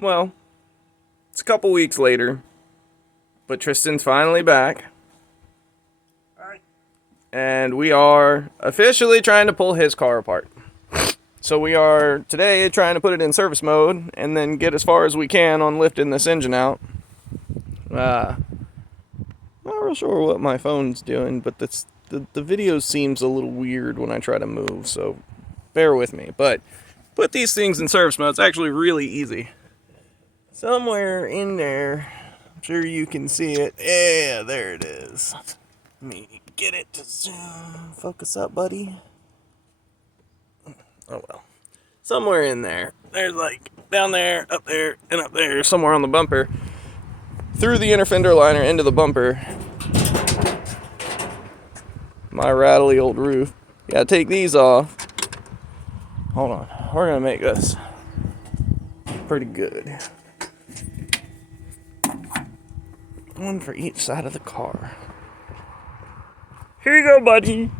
Well, it's a couple weeks later, but Tristan's finally back. Alright. And we are officially trying to pull his car apart. So we are today trying to put it in service mode and then get as far as we can on lifting this engine out. Not real sure what my phone's doing, but the video seems a little weird when I try to move, so bear with me. But put these things in service mode. It's actually really easy. Somewhere in there, I'm sure you can see it. Yeah, there it is. Let me get it to zoom. Focus up, buddy. Oh well. Somewhere in there. There's like down there, up there, and up there, somewhere on the bumper. Through the inner fender liner into the bumper. My rattly old roof. Yeah, take these off. Hold on. We're gonna make this pretty good. One for each side of the car. Here you go, buddy.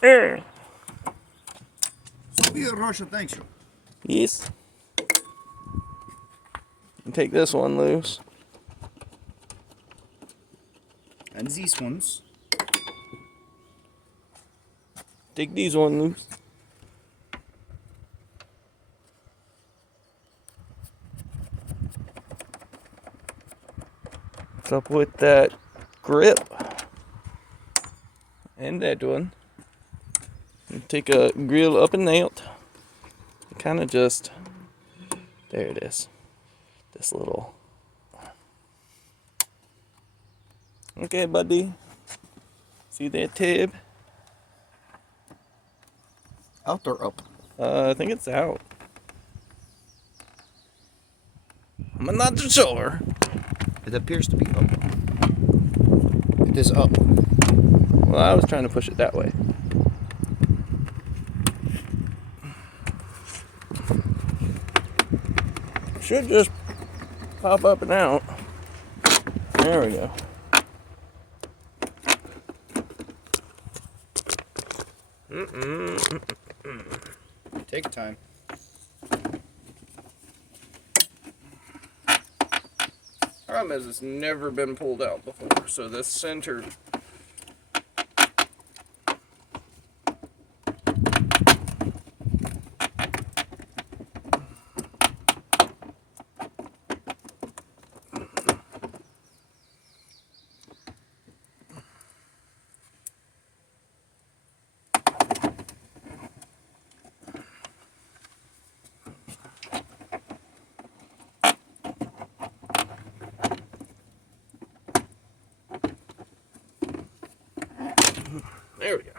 There. Russia, thanks you. Yes. And take this one loose. And these ones. Take these one loose. What's up with that grip? And that one. And take a grill up and out. Kind of just, there it is. This little. Okay, buddy. See that tab? Out or up? I think it's out. I'm not sure. It appears to be up. It is up. Well, I was trying to push it that way. Should just pop up and out. There we go. Take time. Problem is, it's never been pulled out before, so this center. There we go.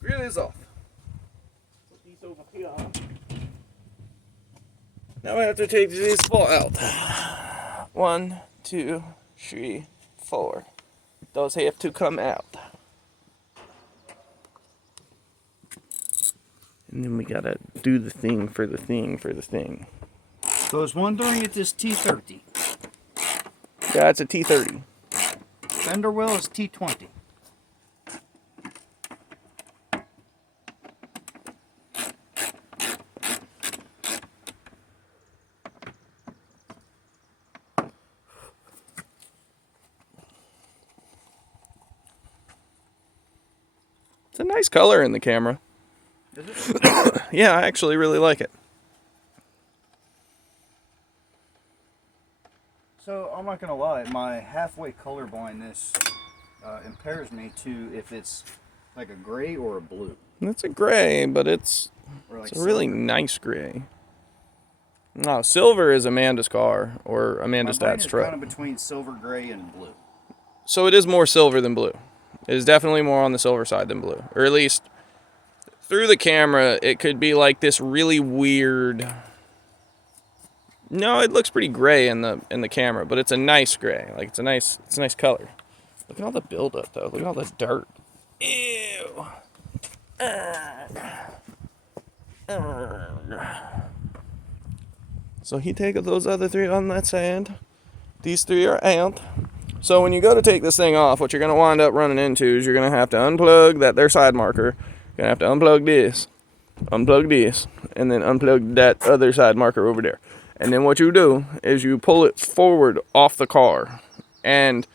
Grill is off. Put these over here. Now I have to take these four out. 1, 2, 3, 4. Those have to come out. And then we gotta do the thing for the thing for the thing. So I was wondering if this T30. Yeah, it's a T30. Fender wheel is T20. It's a nice color in the camera. Is it? Yeah, I actually really like it. So I'm not gonna lie, my halfway color blindness impairs me to if it's like a gray or a blue. It's a gray, but it's Or like a really nice gray. No, silver is Amanda's car, or Amanda's dad's truck. Kind of between silver, gray, and blue. So it is more silver than blue. It is definitely more on the silver side than blue. Or at least, through the camera, it could be like this really weird... No, it looks pretty gray in the camera, but it's a nice gray. Like, it's a nice color. Look at all the buildup, though. Look at all the dirt. Ew. So he take those other 3 on that side. These 3 are out. So when you go to take this thing off, what you're going to wind up running into is you're going to have to unplug that their side marker. You're going to have to unplug this. unplug these, and then unplug that other side marker over there. And then what you do is you pull it forward off the car, and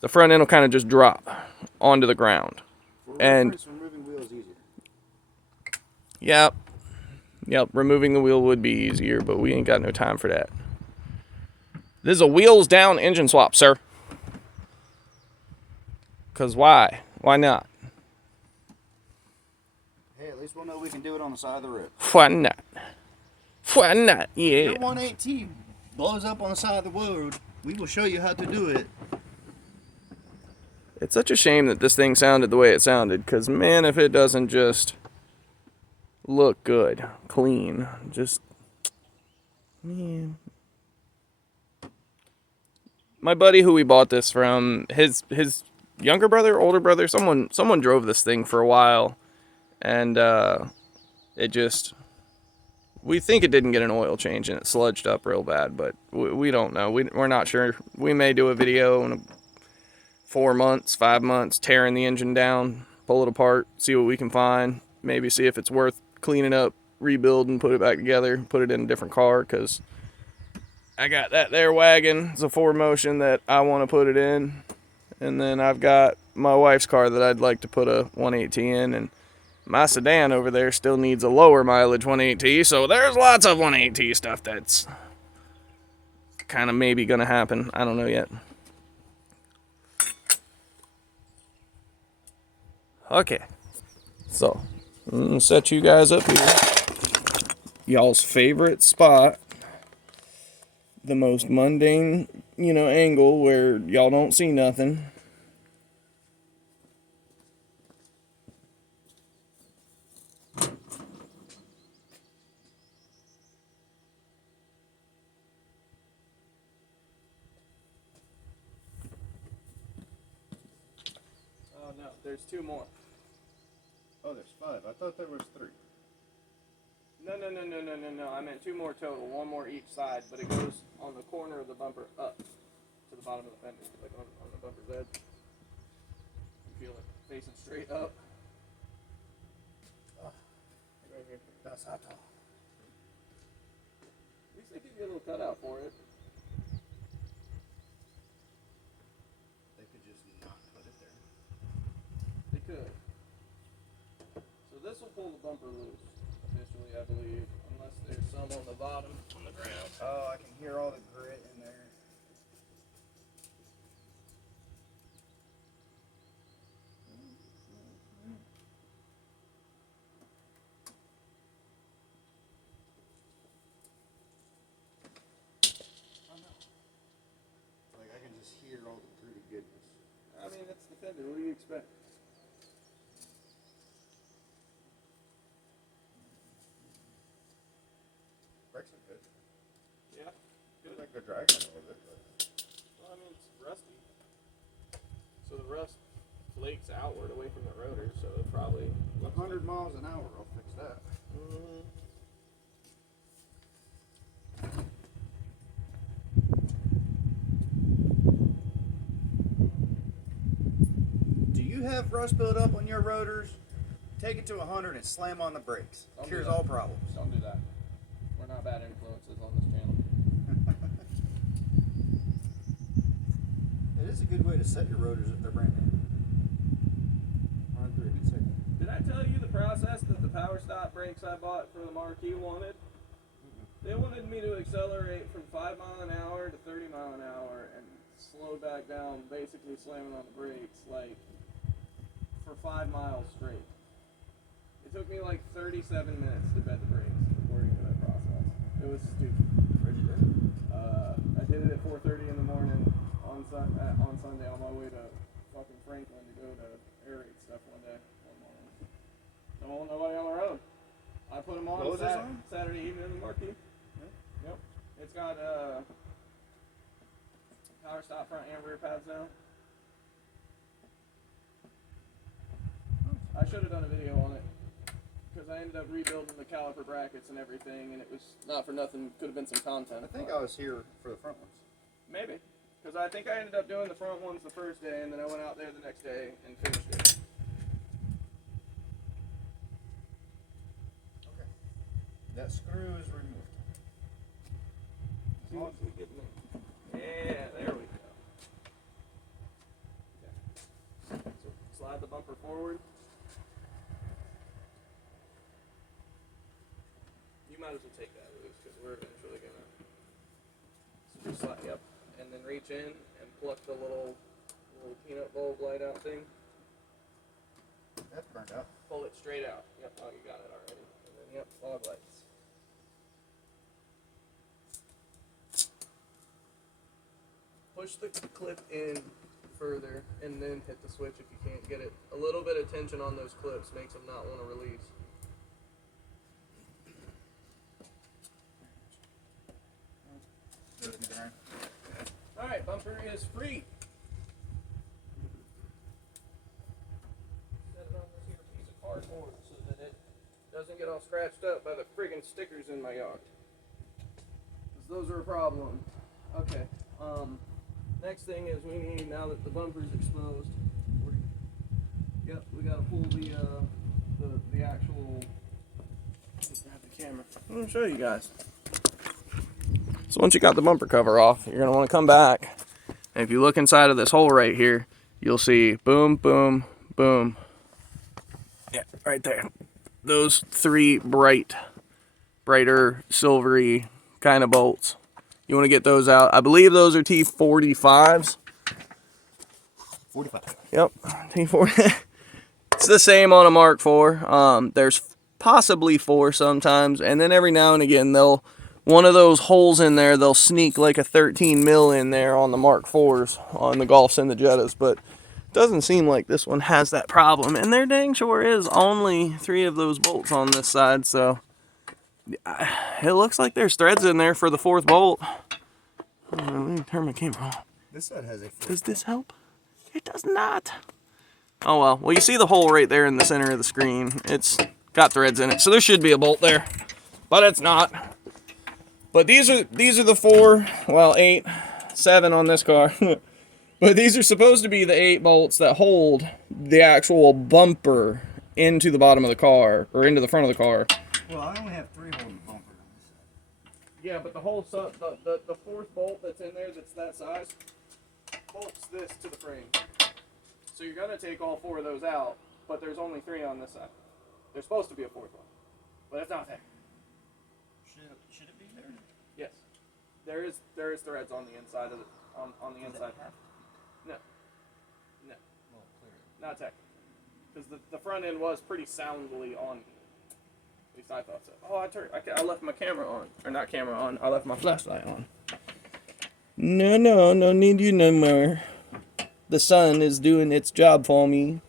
the front end will kind of just drop onto the ground. For And reference, removing wheel is easier. Yep, removing the wheel would be easier, but we ain't got no time for that. This is a wheels down engine swap, sir. Cause why? Why not? Hey, at least we'll know we can do it on the side of the road. Why not? Why not? Yeah. Your 180 blows up on the side of the road. We will show you how to do it. It's such a shame that this thing sounded the way it sounded, because man, if it doesn't just look good, clean, just, man. My buddy who we bought this from, his younger brother, older brother, someone drove this thing for a while, and it just, we think it didn't get an oil change and it sludged up real bad, but we don't know. We're not sure. We may do a video in 4 months, 5 months, tearing the engine down, pull it apart, see what we can find, maybe see if it's worth cleaning up, rebuild, and put it back together, put it in a different car, because I got that there wagon. It's a 4Motion that I want to put it in, and then I've got my wife's car that I'd like to put a 180 in, and my sedan over there still needs a lower mileage 180, so there's lots of 180 stuff that's kind of maybe going to happen. I don't know yet. Okay, so I'm gonna set you guys up here. Y'all's favorite spot, the most mundane, angle where y'all don't see nothing. Oh no, there's 2 more. Oh, there's 5. I thought there was 3. No. I meant 2 more total, 1 more each side, but it goes on the corner of the bumper up to the bottom of the fender, like on the bumper's edge. You feel it facing straight up. Right here. That's hot. At least they give you a little cutout for it. They could just not put it there. They could. So this will pull the bumper loose, officially, I believe, unless there's some on the bottom, on the ground. Oh, I can hear all the grit in there. Like, I can just hear all the gritty goodness. I mean, it's the fender. What do you expect? Brakes are good. Yeah, good. Like they're dragging a little bit, but Well, I mean, it's rusty. So the rust flakes outward away from the rotor, so it probably 100 miles an hour, I'll fix that. Do you have rust build up on your rotors? Take it to 100 and slam on the brakes. Don't do Cures that. all problems. Don't do that. We're not bad influences on this channel. It is a good way to set your rotors if they're brand new. Run through it in a second. Did I tell you the process that the power stop brakes I bought for the Marquis wanted? They wanted me to accelerate from 5 mile an hour to 30 mile an hour and slow back down, basically slamming on the brakes, like, for 5 miles straight. It took me like 37 minutes to bed the brakes, according to that process. It was stupid. Where'd you do it? I did it at 4:30 in the morning on Sunday on my way to fucking Franklin to go to aerate stuff one morning. No, nobody on the road. I put them on, What was this on? Saturday evening in the Marquis. Yep. It's got power stop front and rear pads now. I should have done a video on it because I ended up rebuilding the caliper brackets and everything, and it was not for nothing. Could have been some content. I think I was here for the front ones. Maybe. Because I think I ended up doing the front ones the first day, and then I went out there the next day and finished it. Okay. That screw is removed. See what we get in there. Yeah, there we go. Okay. So slide the bumper forward. You might as well take that loose because we're eventually gonna. So just slide, yep, and then reach in and pluck the little peanut bulb light out thing. That's burned out. Pull it straight out. Yep. Oh, you got it already. And then yep, fog lights. Push the clip in further and then hit the switch if you can't get it. A little bit of tension on those clips makes them not want to release. Alright, bumper is free. Set it on this here piece of cardboard so that it doesn't get all scratched up by the friggin' stickers in my yard. Because those are a problem. Okay, next thing is we need, now that the bumper's exposed, yep, we gotta pull the actual, grab the camera. I'm gonna show you guys. So once you got the bumper cover off, you're gonna wanna come back, and if you look inside of this hole right here, you'll see boom, boom, boom. Yeah, right there. Those three brighter, silvery kind of bolts. You want to get those out. I believe those are T45s. 45. Yep, T40. It's the same on a Mark IV. There's possibly 4 sometimes, and then every now and again one of those holes in there, they'll sneak like a 13 mil in there on the Mark IVs, on the Golfs and the Jettas, but it doesn't seem like this one has that problem. And there dang sure is only 3 of those bolts on this side, so it looks like there's threads in there for the 4th bolt. Let me turn my camera on. This side has a. Does this help? It does not. Oh well. Well, you see the hole right there in the center of the screen. It's got threads in it, so there should be a bolt there, but it's not. But these are the 4, well 8, 7 on this car. But these are supposed to be the 8 bolts that hold the actual bumper into the bottom of the car, or into the front of the car. Well, I only have 3 holding the bumper on this side. Yeah, but the whole the 4th bolt that's in there that's that size bolts this to the frame. So you're gonna take all 4 of those out, but there's only 3 on this side. There's supposed to be a 4th one, but it's not there. Should it be there? Yes, there is threads on the inside of the on the inside. No, Well, clear. not technically, because the front end was pretty soundly on. At least I thought so. Oh, I left my camera on. Or not camera on. I left my flashlight on. No need you no more. The sun is doing its job for me.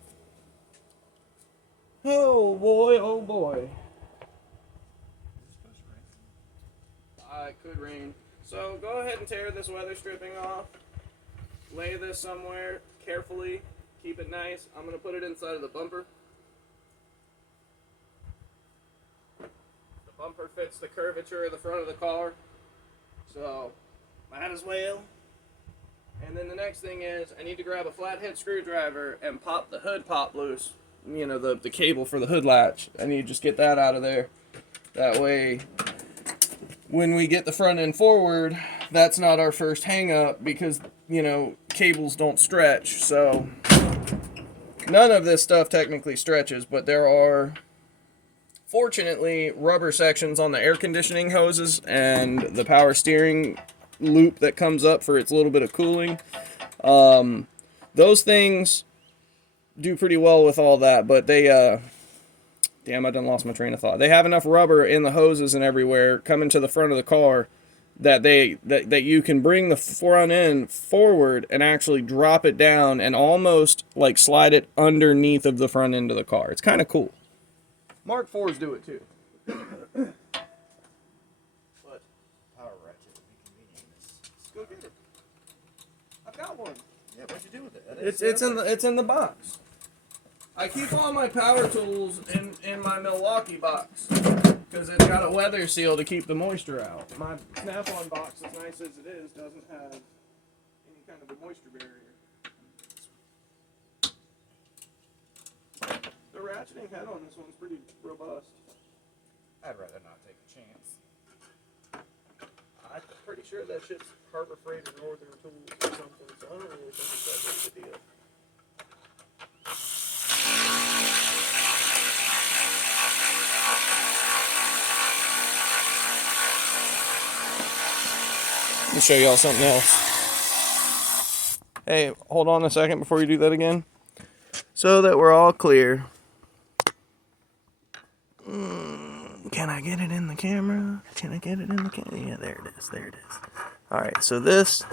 Oh boy, oh boy. It could rain. So go ahead and tear this weather stripping off. Lay this somewhere carefully. Keep it nice. I'm going to put it inside of the bumper. Bumper fits the curvature of the front of the car, so might as well. And then the next thing is I need to grab a flathead screwdriver and pop the hood pop loose. You know, the cable for the hood latch. I need to just get that out of there. That way, when we get the front end forward, that's not our first hang up because, you know, cables don't stretch. So none of this stuff technically stretches, but there are, fortunately, rubber sections on the air conditioning hoses and the power steering loop that comes up for its little bit of cooling. Those things do pretty well with all that, but they, damn, I done lost my train of thought. They have enough rubber in the hoses and everywhere coming to the front of the car that that you can bring the front end forward and actually drop it down and almost like slide it underneath of the front end of the car. It's kind of cool. Mark IVs do it too. But Power ratchet would be convenient in this. let's go get it. I've got one. Yeah, what'd you do with it? It's in the box. I keep all my power tools in my Milwaukee box because it's got a weather seal to keep the moisture out. My Snap-on box, as nice as it is, doesn't have any kind of a moisture barrier. The ratcheting head on this one's pretty robust. I'd rather not take a chance. I'm pretty sure that shit's Harbor Freight or Northern Tools or something, so I don't really think it's that big of a deal. Let me show y'all something else. Hey, hold on a second before you do that again. So that we're all clear. Can I get it in the camera? Can I get it in the camera? Yeah, there it is. There it is. Alright, so this...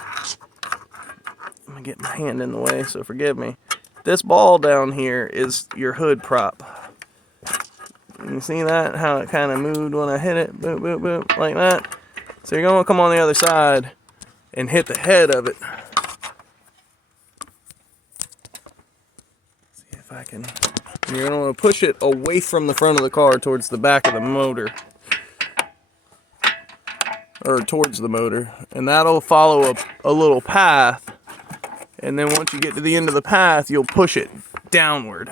I'm going to get my hand in the way, so forgive me. This ball down here is your hood prop. You see that? How it kind of moved when I hit it? Boop, boop, boop, like that. So you're going to come on the other side and hit the head of it. See if I can... You're going to want to push it away from the front of the car towards the back of the motor. Or towards the motor. And that'll follow a little path. And then once you get to the end of the path, you'll push it downward.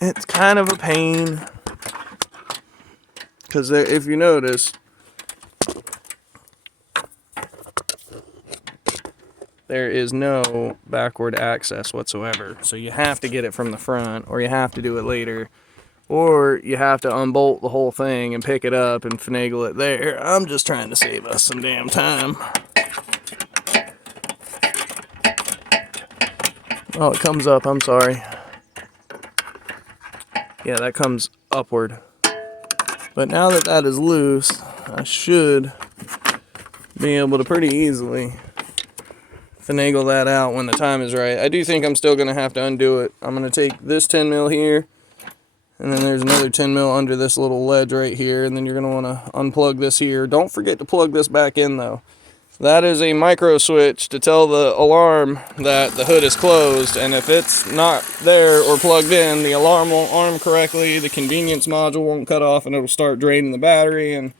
It's kind of a pain. Because if you notice, there is no backward access whatsoever. So you have to get it from the front, or you have to do it later. Or you have to unbolt the whole thing and pick it up and finagle it there. I'm just trying to save us some damn time. Oh, it comes up, I'm sorry. Yeah, that comes upward. But now that that is loose, I should be able to pretty easily finagle that out when the time is right. I do think I'm still going to have to undo it. I'm going to take this 10 mil here. And then there's another 10 mil under this little ledge right here. And then you're going to want to unplug this here. Don't forget to plug this back in though. That is a micro switch to tell the alarm that the hood is closed. And if it's not there or plugged in, the alarm won't arm correctly. The convenience module won't cut off and it'll start draining the battery. And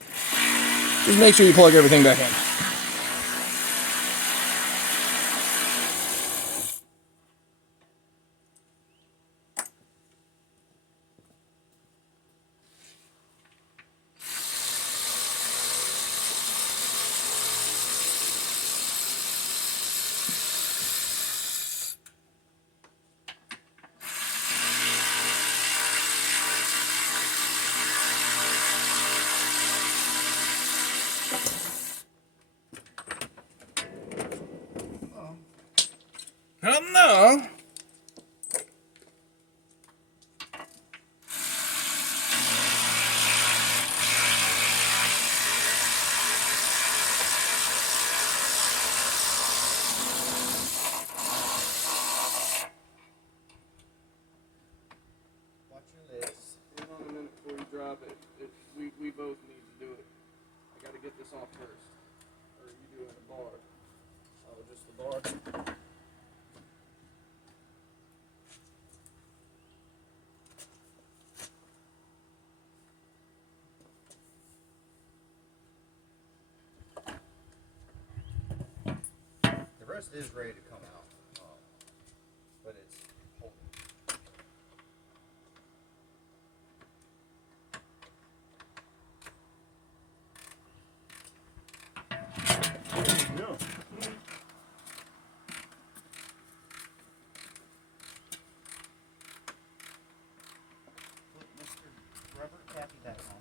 just make sure you plug everything back in. No. Watch your legs. Hang on a minute before you drop it. We both need to do it. I gotta get this off first. Or you do it in a bar. Oh, just the bar? The rest is ready to come out, but it's holding. Put Mr. Rubber Cappy back on.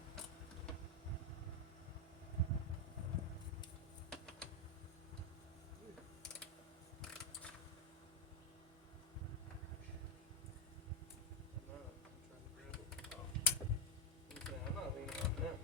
I'm not leaning on that.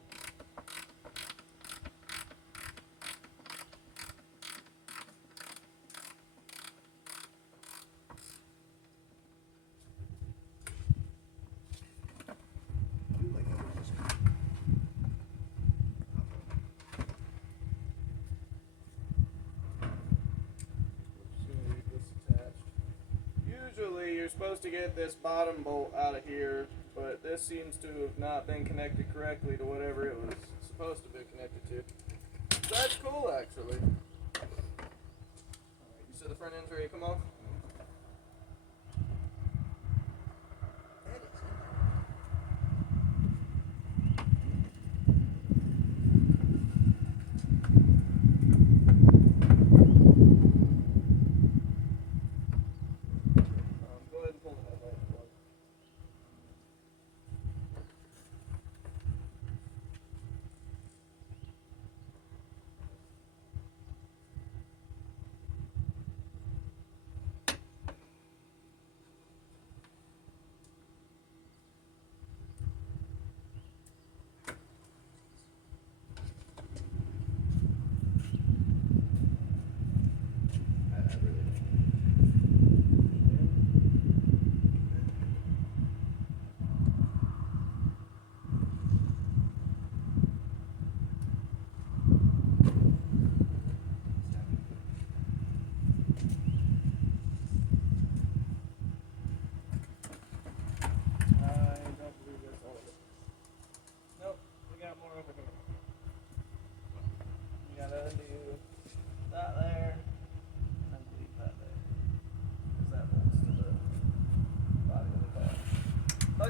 Usually you're supposed to get this bottom bolt out of here, but this seems to have not been connected correctly to whatever it was supposed to be connected to. That's cool, actually. Alright, you said the front end's ready to come off?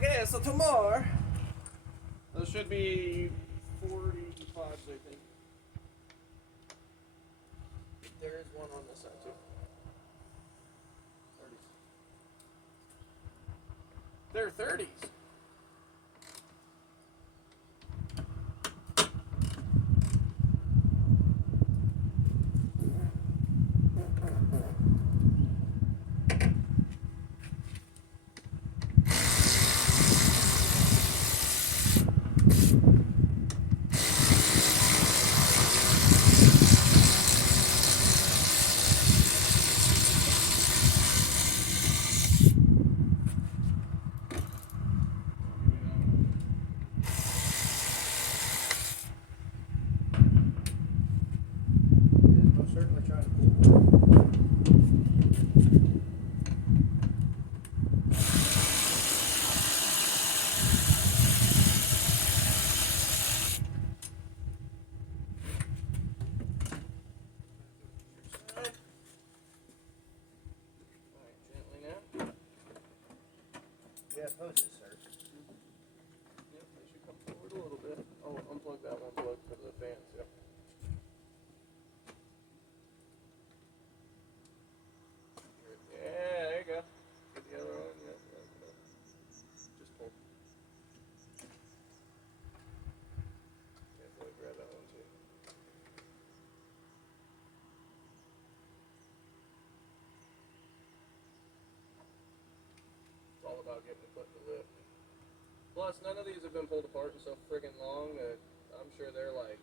Okay, so tomorrow, those should be 45s, I think. There is one on this side too. 30s. They're 30s. It's most certainly trying to pull. Alright, gently now. Yeah, poses, sir. Yep, they should come forward a little bit. Oh, unplug that one plug for the fans, yep. Yeah, there you go. Get the other one, yep, yep, yep. Just pull. Carefully grab that one too. It's all about getting the foot to lift. Plus, none of these have been pulled apart in so friggin' long that I'm sure they're like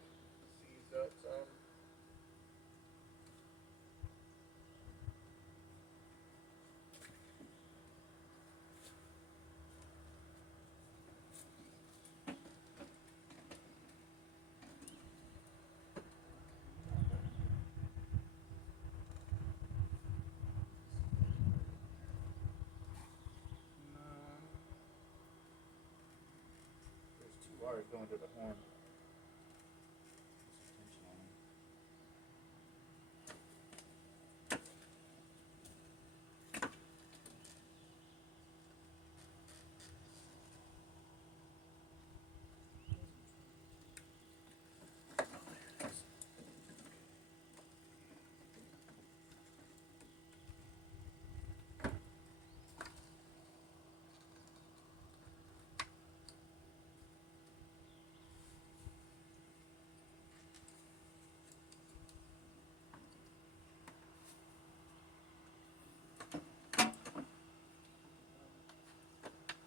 seized up some. There's two wires going to the horn. Tension on them.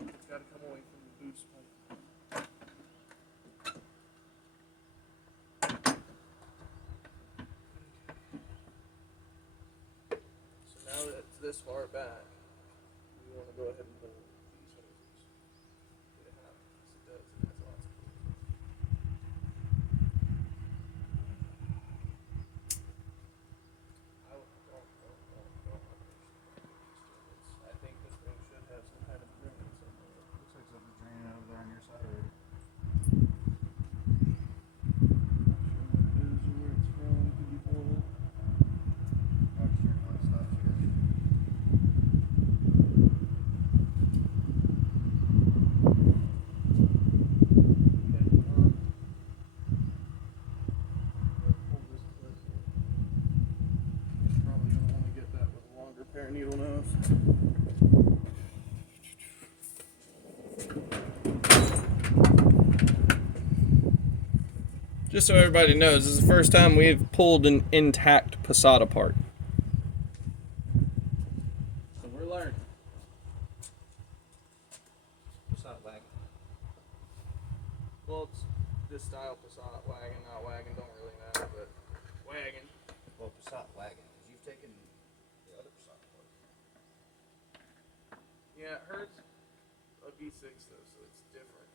It's gotta come away from the boost pipe. So now that it's this far back, we want to go ahead and pull these hoses. Get it out, because it does, it has lots of pulls. I think this thing should have some kind of drain somewhere. Looks like something's draining over there on your side already. Not sure what it is or where it's from. Could be full. Watch your one stops here. Okay, pull this clip here. You're probably gonna want to get that with a longer pair of needle nose. Just so everybody knows, this is the first time we've pulled an intact Passat apart. So we're learning. Passat wagon. Well, it's this style Passat wagon, not wagon, don't really matter, but wagon. Well, Passat wagon, because you've taken the other Passat apart. Yeah, hers a V6 though, so it's different.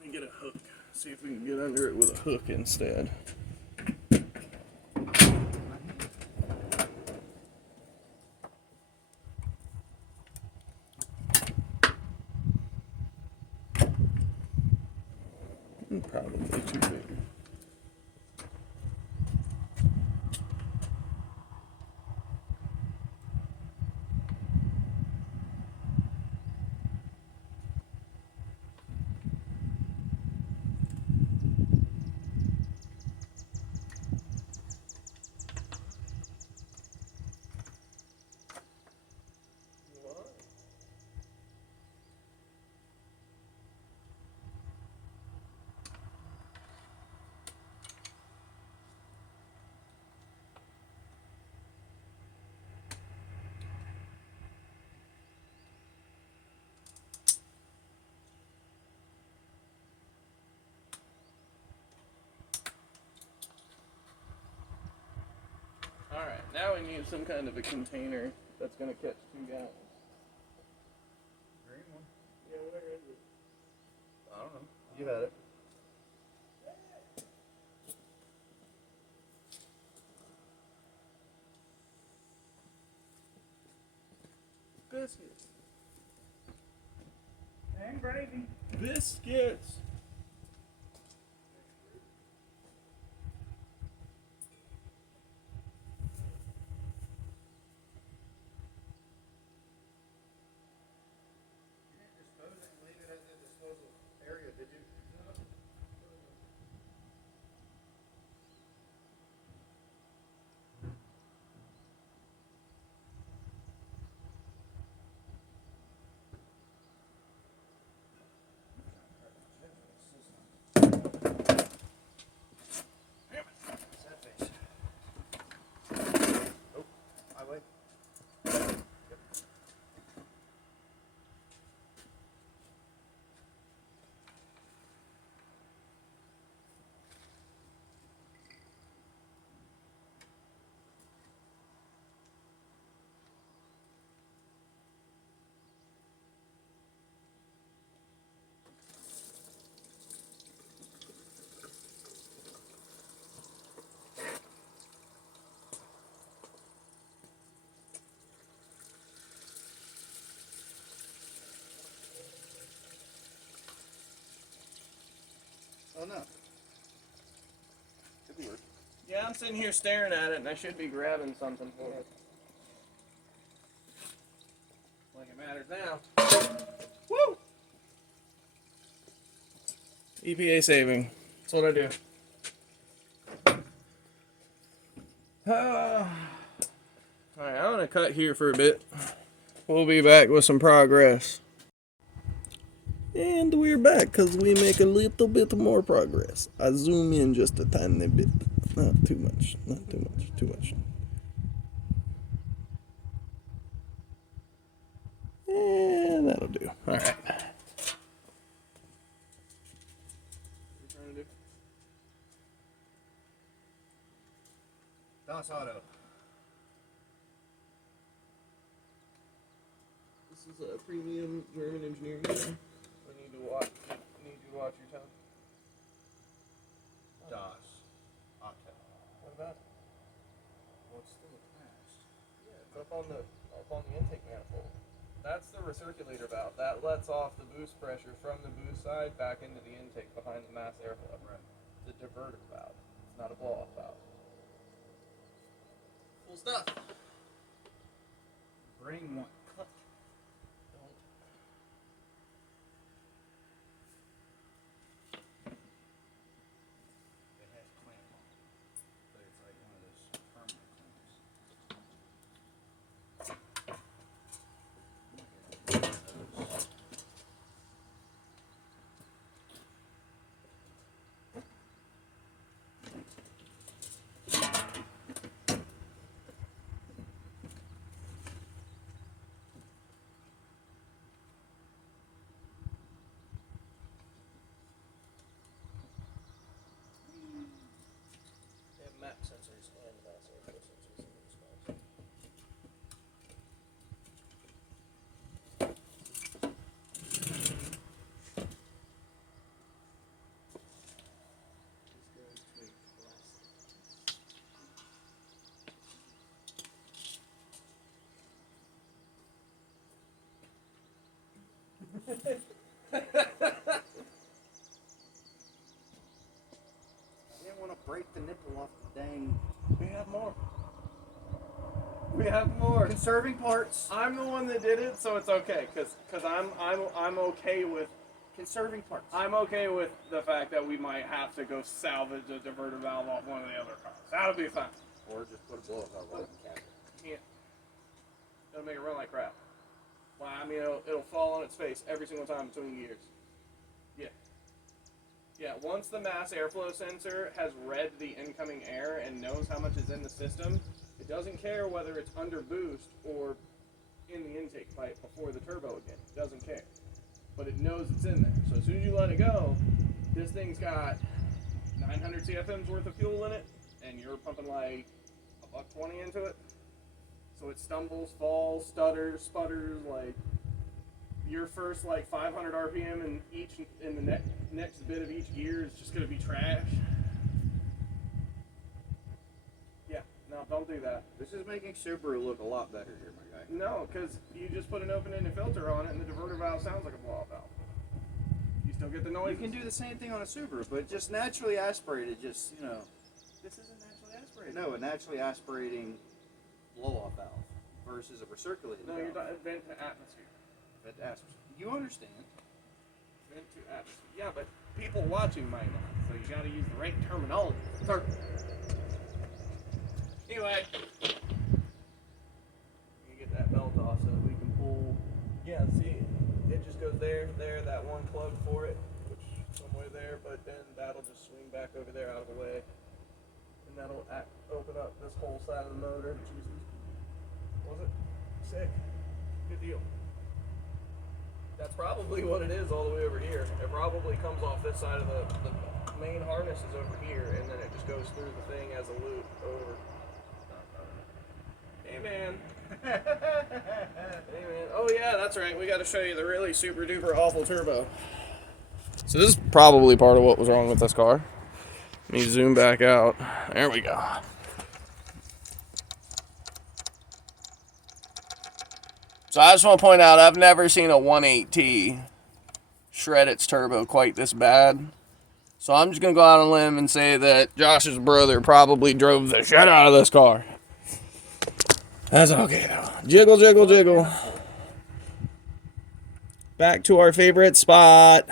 Let me get a hook. See if we can get under it with a hook instead. Probably too big. Alright, now we need some kind of a container that's going to catch 2 gallons. Green one. Yeah, where is it? I don't know. You had it. Biscuits. And gravy. Biscuits. Dispose it and leave it at the disposal area, did you? Sad face. Oh, highway. Oh no. Could be worse. Yeah, I'm sitting here staring at it and I should be grabbing something for it. Like it matters now. Woo! EPA saving. That's what I do. Alright, I'm going to cut here for a bit. We'll be back with some progress. And we're back because we make a little bit more progress. I zoom in just a tiny bit. Not too much. Not too much. Too much. Yeah, that'll do. Alright. What are you trying to do? Das Auto. This is a premium German engineering game. We need to watch your tongue. Das Auto. What about it? Well, it's still attached. Yeah, it's up on the intake manifold. That's the recirculator valve. That lets off the boost pressure from the boost side back into the intake behind the mass airflow. Right. It's a diverter valve. It's not a blow-off valve. Cool stuff. Brain one. It has clamp on it, but it's like one of those permanent clamps. break the nipple off the dang. We have more. We have more. Conserving parts. I'm the one that did it, so it's okay. Cause I'm okay with Conserving parts. I'm okay with the fact that we might have to go salvage a diverter valve off one of the other cars. That'll be fine. Or just put a blow-up valve on the cabinet. Can't. It'll make it run like crap. Well, I mean, it'll fall on its face every single time between gears. Yeah. Yeah, once the mass airflow sensor has read the incoming air and knows how much is in the system, it doesn't care whether it's under boost or in the intake pipe before the turbo again. It doesn't care. But it knows it's in there. So as soon as you let it go, this thing's got 900 CFMs worth of fuel in it, and you're pumping like $1.20 into it. So it stumbles, falls, stutters, sputters, like your first like 500 RPM in the next bit of each gear is just gonna be trash. Yeah, no, don't do that. This is making Subaru look a lot better here, my guy. No, because you just put an open-ended filter on it, and the diverter valve sounds like a blow-off valve. You still get the noise. You can do the same thing on a Subaru, but just naturally aspirated, just, you know. This isn't naturally aspirated. No, a naturally aspirating blow-off valve versus a recirculating No, valve. you're not vent to atmosphere. You understand. Vent to atmosphere. Yeah, but people watching might not, so you gotta use the right terminology. Sir. Anyway. You get that belt off so that we can pull. Yeah, see, it just goes there, that one plug for it, which somewhere there, but then that'll just swing back over there out of the way. And that'll open up this whole side of the motor. Jesus. Was it? Sick. Good deal. That's probably what it is all the way over here. It probably comes off this side of the main harness is over here, and then it just goes through the thing as a loop over. Hey man. Hey man. Oh yeah, that's right. We got to show you the really super duper awful turbo. So this is probably part of what was wrong with this car. Let me zoom back out. There we go. So I just want to point out, I've never seen a 1.8T shred its turbo quite this bad. So I'm just going to go out on a limb and say that Josh's brother probably drove the shit out of this car. That's okay though. Jiggle, jiggle, jiggle. Back to our favorite spot.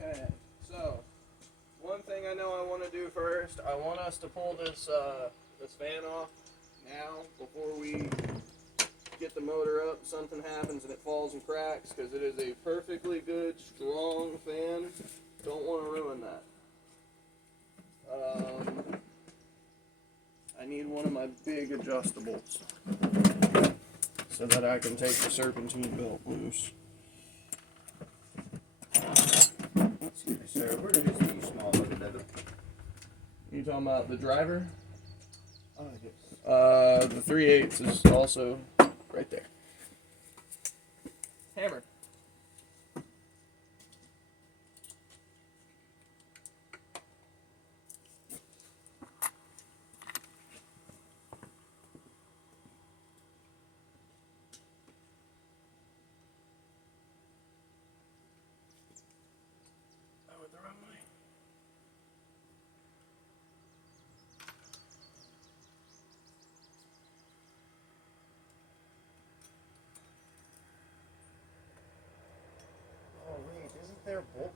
Okay, so one thing I know I want to do first, I want us to pull this fan off now before we get the motor up. Something happens and it falls and cracks, because it is a perfectly good, strong fan. Don't want to ruin that. I need one of my big adjustables so that I can take the serpentine belt loose. Excuse me, sir. Where is the small leather? You talking about the driver? Oh, yes. The 3/8 is also right there. Hammer. I went the wrong way. Oh, wait. Isn't there a bolt?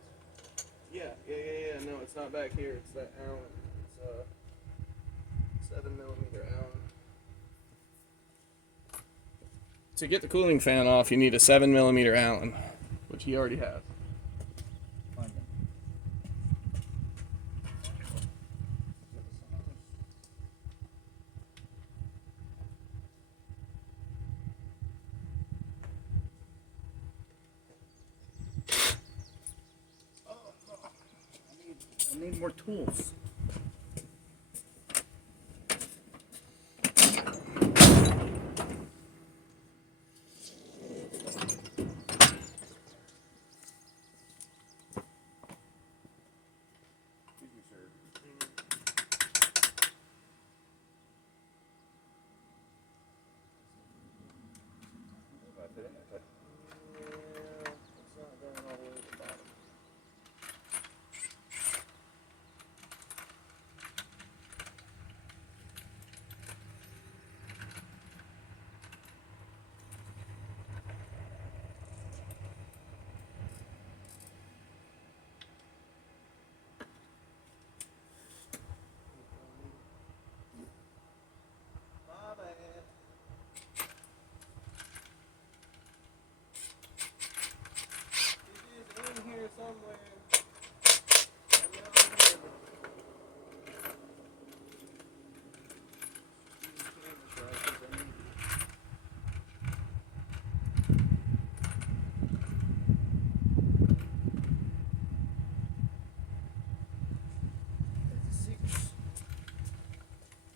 Yeah. No, it's not back here. It's that Allen. It's 7mm Allen. To get the cooling fan off, you need a 7mm Allen, which he already has. Find them. Oh, no. I need more tools. Excuse me, sir. If I fit in there, but Yeah, it's not going all the way to the bottom.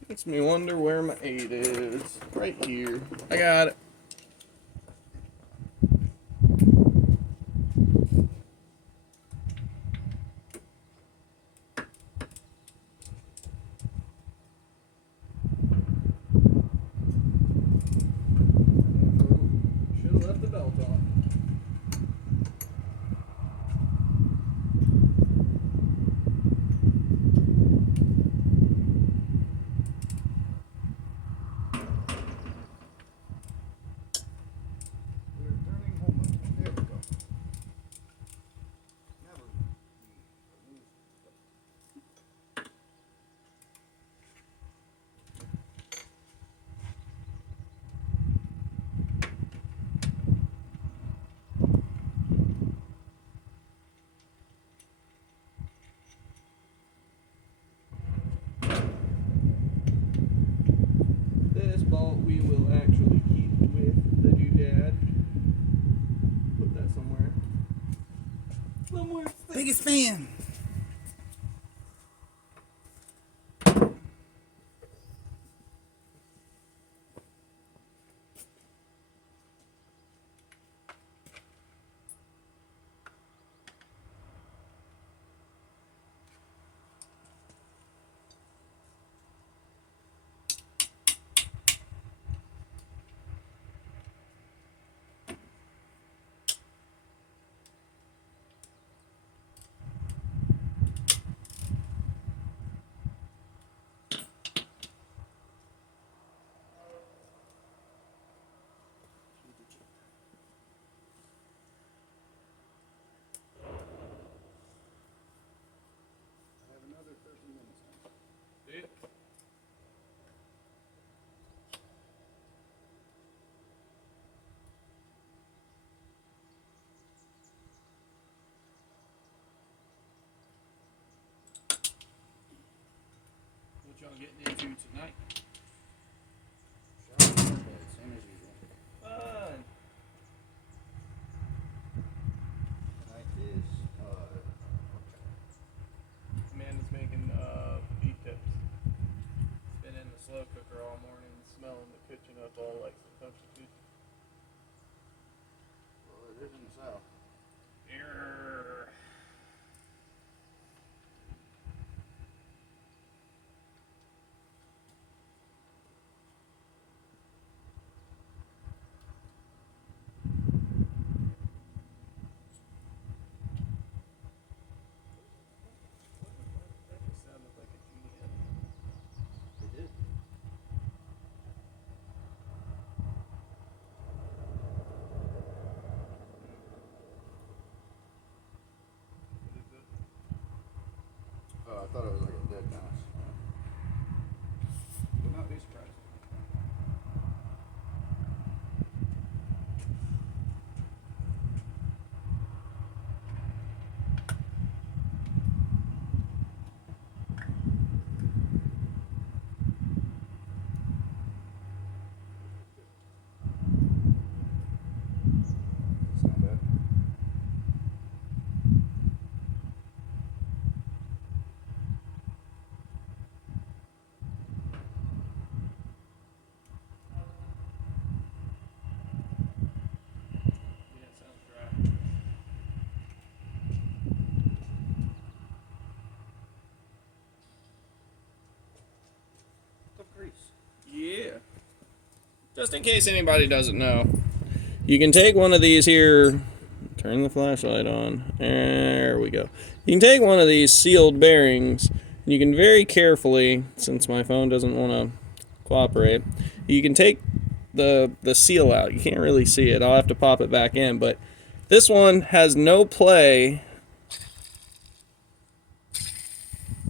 Makes me wonder where my 8 is. Right here. I got it. Should have left the belt on. This bolt we will actually keep with the doodad. Put that somewhere. Biggest fan. What y'all getting into tonight? Same as usual. Fun. Tonight is Amanda's making beef tips. Been in the slow cooker all morning, smelling the kitchen up all like some substitute. well, it is in the south. Err. That just sounded like a GM. It did. What is it? Oh, I thought it was like a dead mouse. Would not be surprised. Sound bad? Yeah, it sounds dry. The grease. Yeah. Just in case anybody doesn't know, you can take one of these here. Turn the flashlight on. There we go. You can take one of these sealed bearings, and you can very carefully, since my phone doesn't want to cooperate, you can take the seal out. You can't really see it. I'll have to pop it back in, but this one has no play,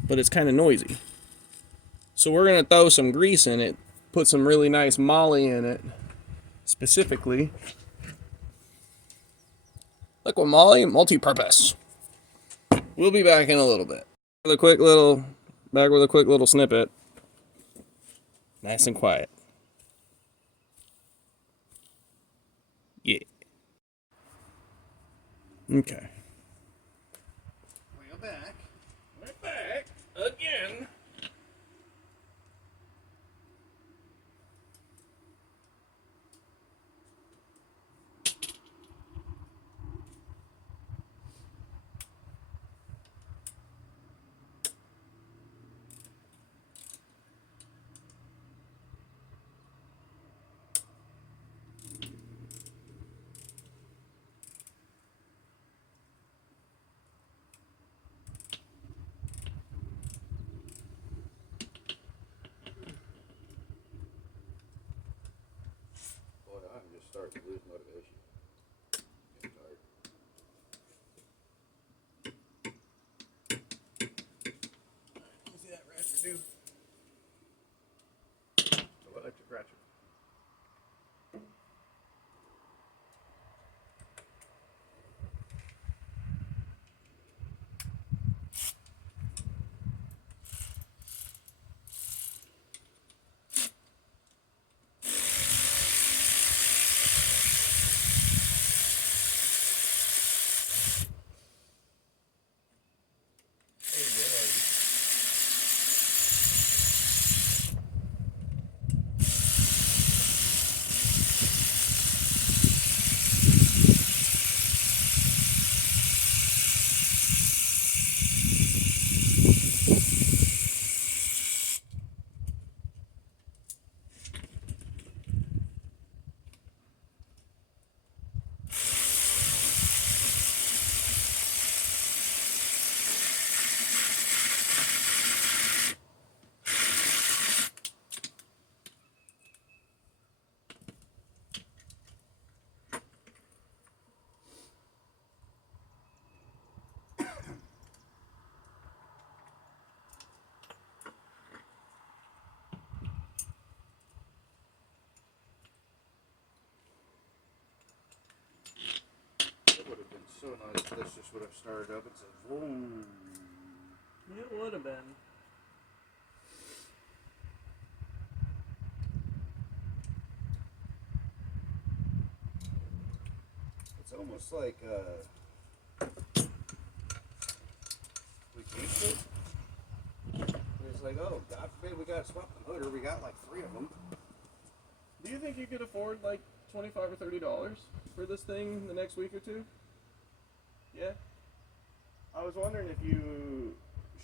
but it's kind of noisy. So we're going to throw some grease in it, put some really nice molly in it, specifically. Liquid moly, multi-purpose. We'll be back in a little bit. Back with a quick little snippet. Nice and quiet. Yeah. Okay. We're back. We're back again. Boy, I'm just starting to lose motivation. Getting tired. What's that ratchet do? So electric ratchet. It would have been so nice if this just would have started up and said, "Vroom." It would have been. It's almost like we changed it. It's like, oh, God forbid we got to swap the motor. We got like 3 of them. Do you think you could afford like $25 or $30 for this thing the next week or two? Yeah. I was wondering if you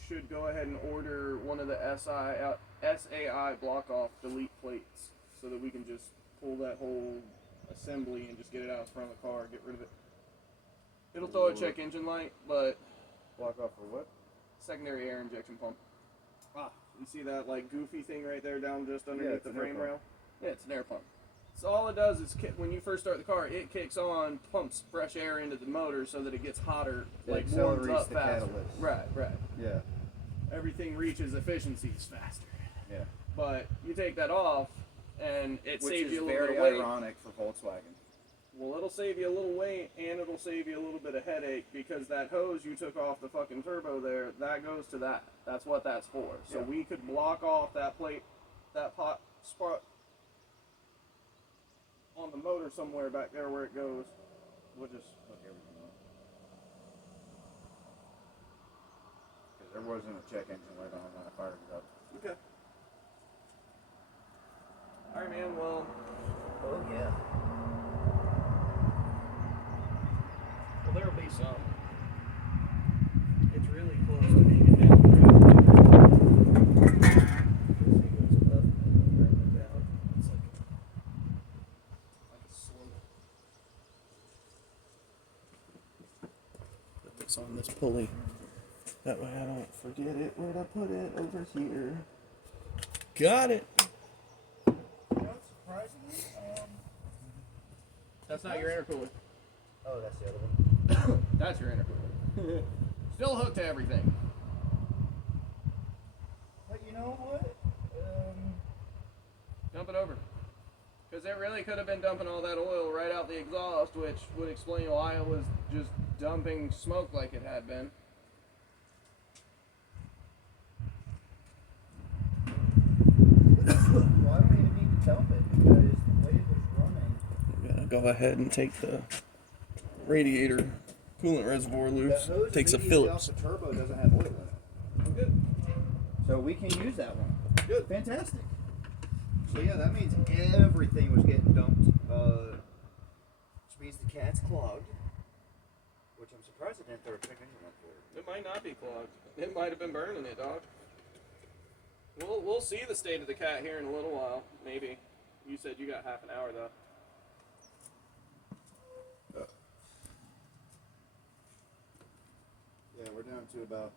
should go ahead and order one of the SAI block off delete plates so that we can just pull that whole assembly and just get it out front of the car, get rid of it. It'll throw a check engine light, but Block off for what? secondary air injection pump. Ah, You see that like goofy thing right there down just Yeah, underneath it's the an air frame pump. rail? Yeah, it's an air pump. So all it does is when you first start the car, it kicks on, pumps fresh air into the motor so that it gets hotter, It like warms accelerates up the faster. catalyst. Right. Yeah, Everything reaches efficiencies faster. yeah. But you take that off, and it Which saves is you a little very bit of weight. ironic for Volkswagen. Well, it'll save you a little weight, and it'll save you a little bit of headache because that hose you took off the fucking turbo there, that goes to that. That's what that's for. So Yeah. we could block off that plate, that pot spot on the motor somewhere back there where it goes. We'll just hook everything up. Because there wasn't a check engine light on when I fired it up. Okay. All right, man. Well, Oh, yeah. there'll be some. It's really close to being a down road. It's like a slope. Put this on this pulley. That way I don't forget it. Where'd I put it? Over here. Got it. You know, surprisingly, That's not your intercooler. oh, that's the other one. That's your intercooler. Still hooked to everything. But you know what? Dump it over. Because it really could have been dumping all that oil right out the exhaust, which would explain why it was just dumping smoke like it had been. go ahead and take the radiator coolant reservoir loose. That hose Takes a immediately off Phillips. the turbo doesn't have oil in it. Oh, good. So we can use that one. Good. Fantastic. So yeah, that means everything was getting dumped. Which means the cat's clogged. Which I'm surprised it didn't throw a check engine up for it. It might not be clogged. It might have been burning it, dog. We'll see the state of the cat here in a little while, maybe. You said you got half an hour though. Yeah, we're down to about,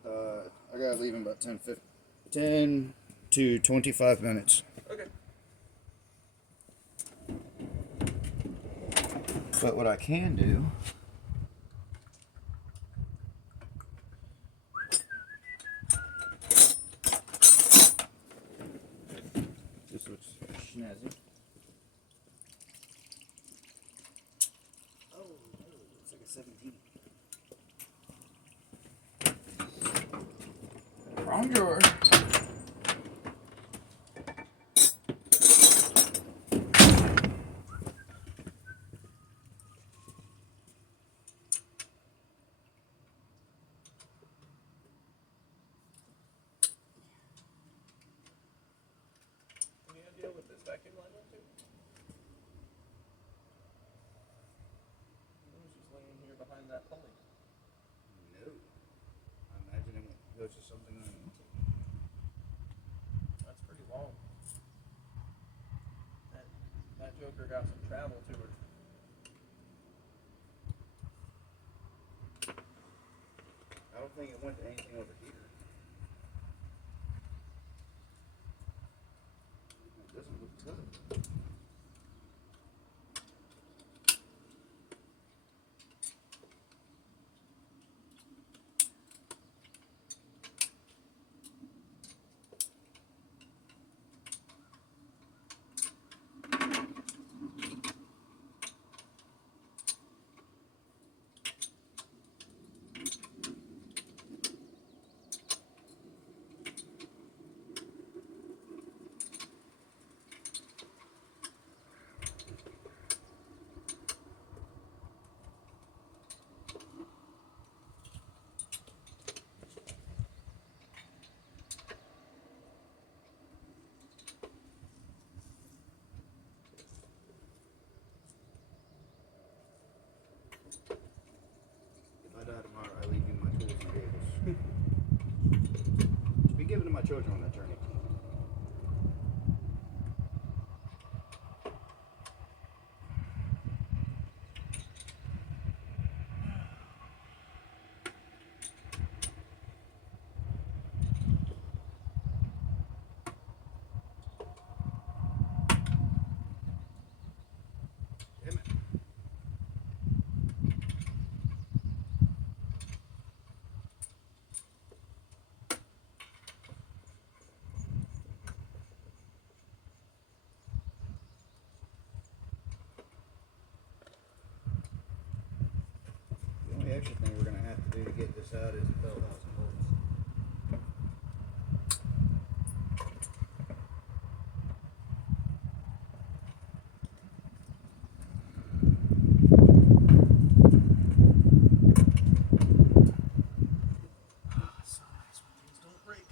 I gotta leave in about 10 to 25 minutes. Okay. But what I can do, this looks snazzy. Oh, it's like a 17. Wrong drawer. Any idea what this vacuum line went to? It was just laying here behind that pulley. No. I imagine it goes to something underneath it. That's pretty long. That joker got some travel to her. I don't think it went to anything over here. It doesn't look good. If I die tomorrow, I leave you my tools and vehicles. To be given to my children when I turn 18. Damn it. The only extra thing we're going to have to do to get this out is belt out some bolts. So nice when things don't break.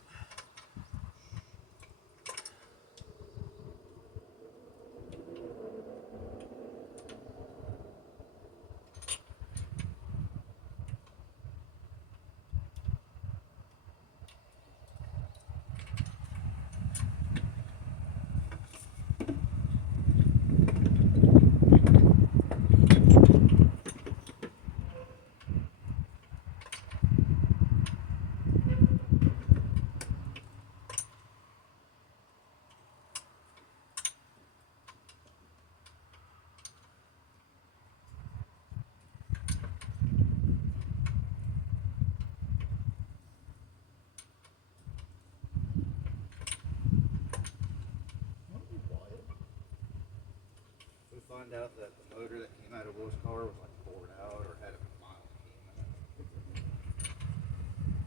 If we find out that the motor that came out of Will's car was like bored out or had a mild key in it.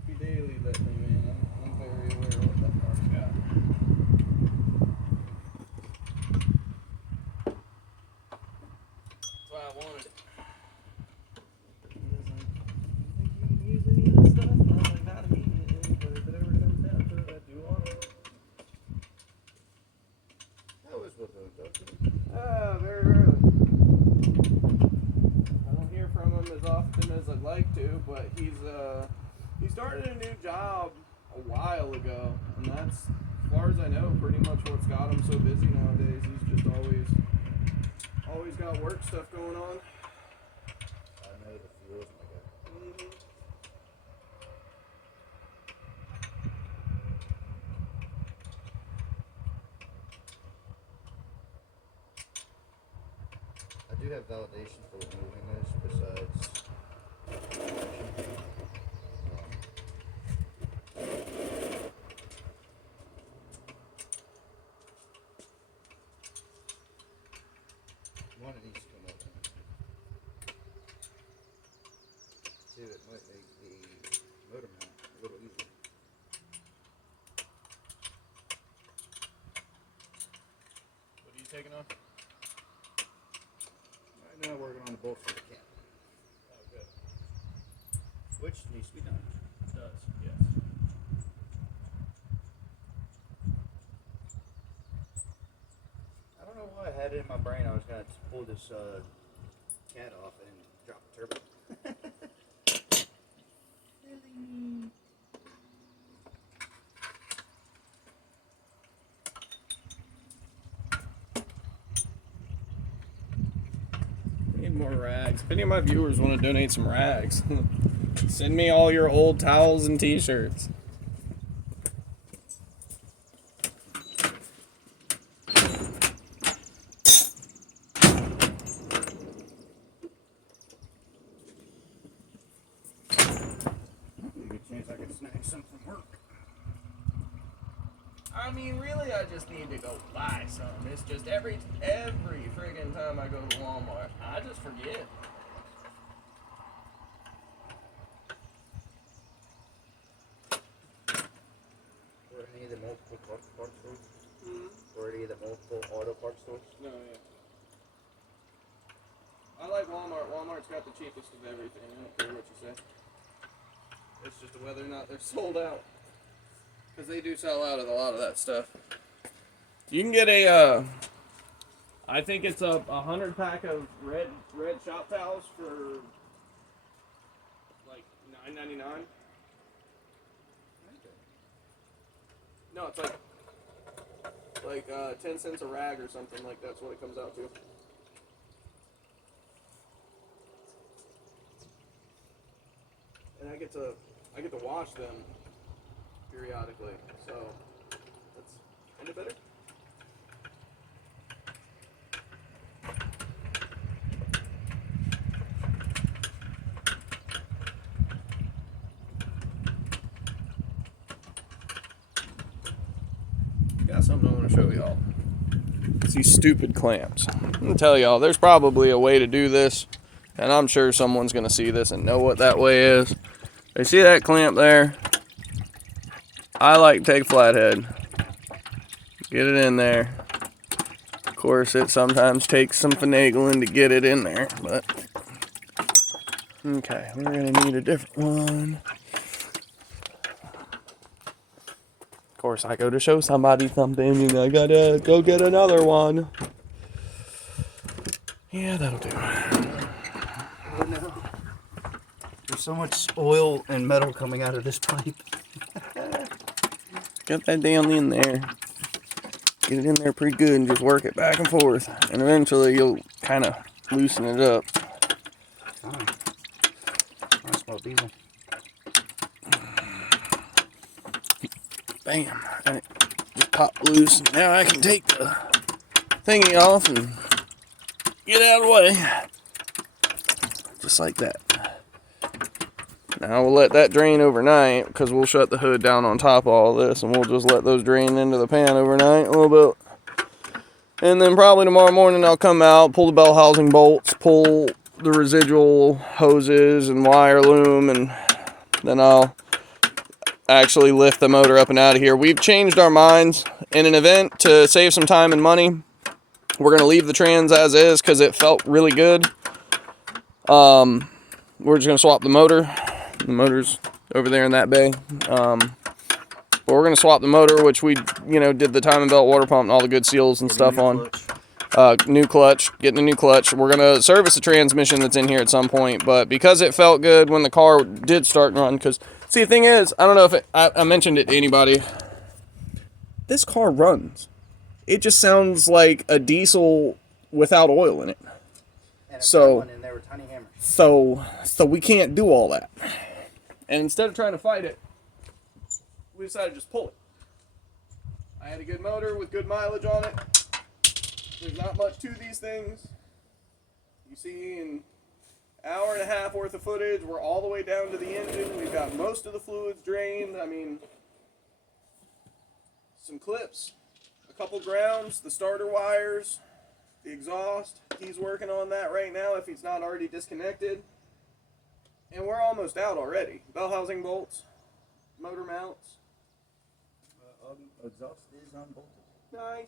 He daily let me, man. I'm very aware of what that car's got. It's like to, but he started a new job a while ago, and that's, as far as I know, pretty much what's got him so busy nowadays. He's just always got work stuff going on. I know the feels, my God. I do have validation for removing this besides one of these to come open. Two, it might make the motor mount a little easier. What are you taking off? Right now working on the bolts for the cap, Oh, good. which needs to be done. It does, yes. I don't know why I had it in my brain I was going to pull this cat off and drop the turbo. Really? Need more rags. If any of my viewers want to donate some rags, send me all your old towels and t-shirts. Good chance I could snag some from work. I mean, really, I just need to go buy some. It's just every friggin' time I go to Walmart, I just forget. Or any of the multiple parts stores? Or any of the multiple auto parts stores? No, yeah. I like Walmart. Walmart's got the cheapest of everything. I don't care what you say. It's just whether or not they're sold out. Because they do sell out of a lot of that stuff. You can get a, I think it's a 100 pack of red shop towels for like $9.99. No, it's like 10 cents a rag or something, like that's what it comes out to. And I get to wash them periodically, so that's kind of better. Got something I want to show y'all. It's these stupid clamps. I'm gonna tell y'all, there's probably a way to do this, and I'm sure someone's gonna see this and know what that way is. They see that clamp there? I like to take a flathead, get it in there. Of course, it sometimes takes some finagling to get it in there, but okay, we're gonna need a different one. Of course, I go to show somebody something and I gotta go get another one. Yeah, that'll do. Oh no. There's so much oil and metal coming out of this pipe. Get that down in there. Get it in there pretty good and just work it back and forth. And eventually you'll kind of loosen it up. Fine. I smell diesel. Bam. And it just popped loose. And now I can take the thingy off and get out of the way. Just like that. Now we'll let that drain overnight because we'll shut the hood down on top of all this and we'll just let those drain into the pan overnight a little bit. And then probably tomorrow morning I'll come out, pull the bell housing bolts, pull the residual hoses and wire loom, and then I'll actually lift the motor up and out of here. We've changed our minds. In an event to save some time and money, we're going to leave the trans as is because it felt really good. We're just going to swap the motor. The motor's over there in that bay. But we're going to swap the motor, which we, did the timing belt, water pump, and all the good seals and stuff on. New clutch, getting a new clutch. We're gonna service the transmission that's in here at some point, but because it felt good when the car did start and run, because see, the thing is, I don't know if I mentioned it to anybody. This car runs. It just sounds like a diesel without oil in it. And So, and there were tiny hammers. so we can't do all that. And instead of trying to fight it, we decided to just pull it. I had a good motor with good mileage on it. There's not much to these things. You see in hour and a half worth of footage, we're all the way down to the engine. We've got most of the fluids drained. I mean, some clips, a couple grounds, the starter wires, the exhaust. He's working on that right now if he's not already disconnected. And we're almost out already. Bell housing bolts, motor mounts. Exhaust is unbolted. Nice.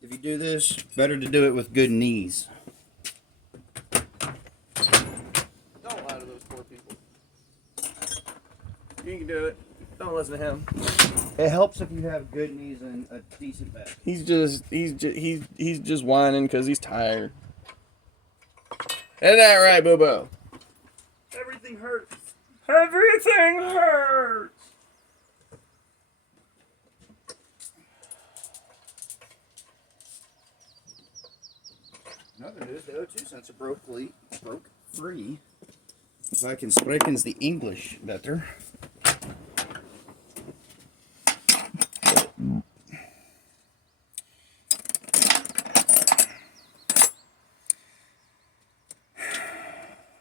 If you do this, better to do it with good knees. Don't lie to those poor people. You can do it. Don't listen to him. It helps if you have good knees and a decent back. He's just whining because he's tired. Isn't that right, Boo-Boo? Everything hurts. Everything hurts. Another news, the O2 sensor broke free. If I can spreken the English better.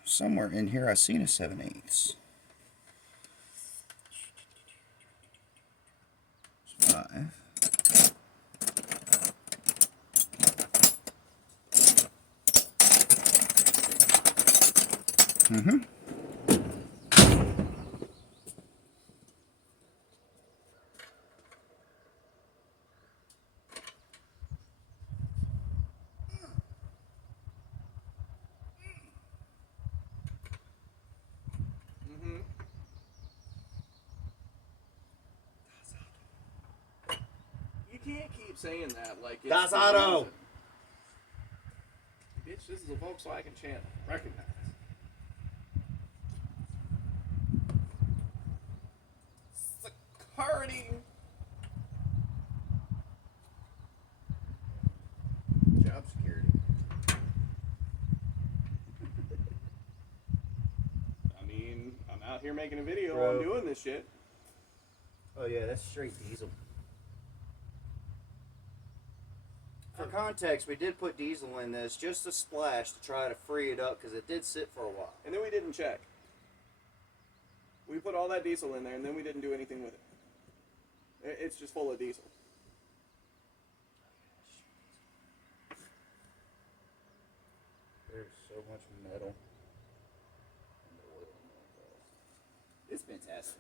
Somewhere in here I seen a 7/8. 5. You can't keep saying that like it's Das Auto. Bitch, this is a Volkswagen channel. Recognize. Security. Job security. I mean, I'm out here making a video Bro. on doing this shit. Oh yeah, that's straight diesel. For context, we did put diesel in this, just a splash to try to free it up because it did sit for a while. And then we didn't check. We put all that diesel in there, and then we didn't do anything with it. It's just full of diesel. There's so much metal. It's fantastic.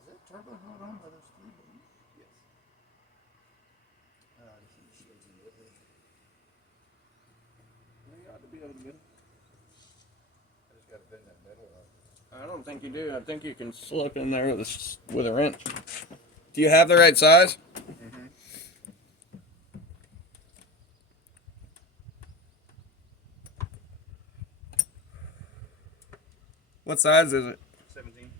Is that turbo held on by those three buttons? Yes. I see the shields in the way. You ought to be able to get it. I just gotta bend that metal up. I don't think you do. I think you can slip in there with a wrench. Do you have the right size? Mm-hmm. What size is it? 17.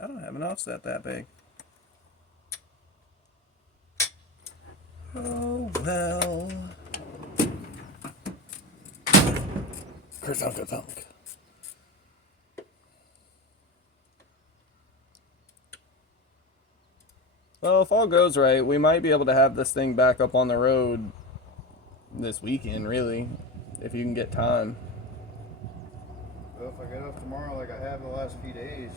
I don't have an offset that big. Oh, well. Kerthunk. Well, if all goes right, we might be able to have this thing back up on the road this weekend, really, if you can get time. Well, if I get off tomorrow like I have the last few days,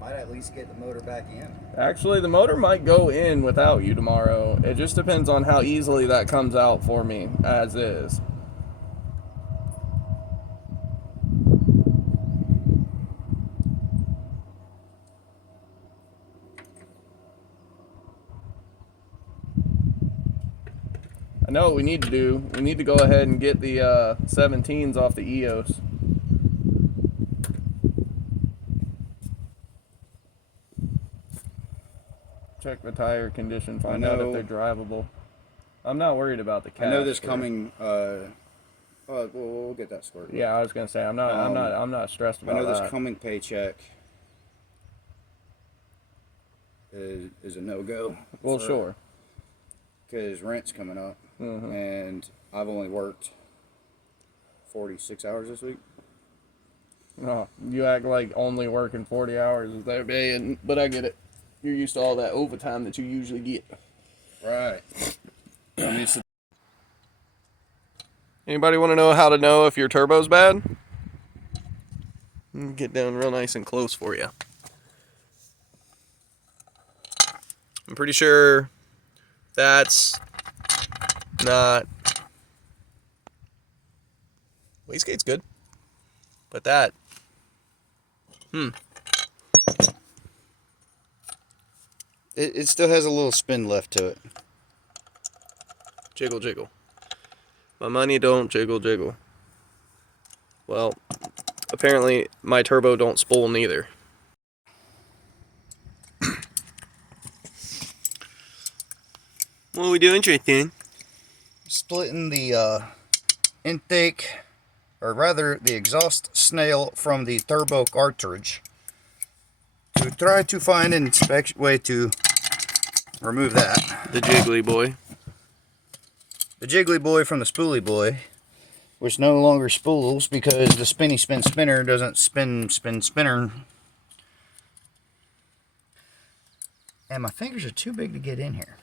might at least get the motor back in. Actually, the motor might go in without you tomorrow. It just depends on how easily that comes out for me, as is. I know what we need to do. We need to go ahead and get the 17s off the EOS. Check the tire condition, find out if they're drivable. I'm not worried about the cash. I know this coming. We'll get that sorted. Yeah, I was gonna say I'm not stressed about that. I know this coming paycheck is a no-go. Well, sure. Because rent's coming up, and I've only worked 46 hours this week. Oh, you act like only working 40 hours is their pay, but I get it. You're used to all that overtime that you usually get. Right. Anybody want to know how to know if your turbo's bad? Let me get down real nice and close for you. I'm pretty sure that's not... Wastegate's good. But that... It still has a little spin left to it. Jiggle, jiggle. My money don't jiggle, jiggle. Well, apparently my turbo don't spool neither. What are we doing, Tristan? Splitting the intake, or rather the exhaust snail from the turbo cartridge to try to find an way to remove that. The jiggly boy. The jiggly boy from the spoolie boy, which no longer spools because the spinner doesn't spinner. And my fingers are too big to get in here.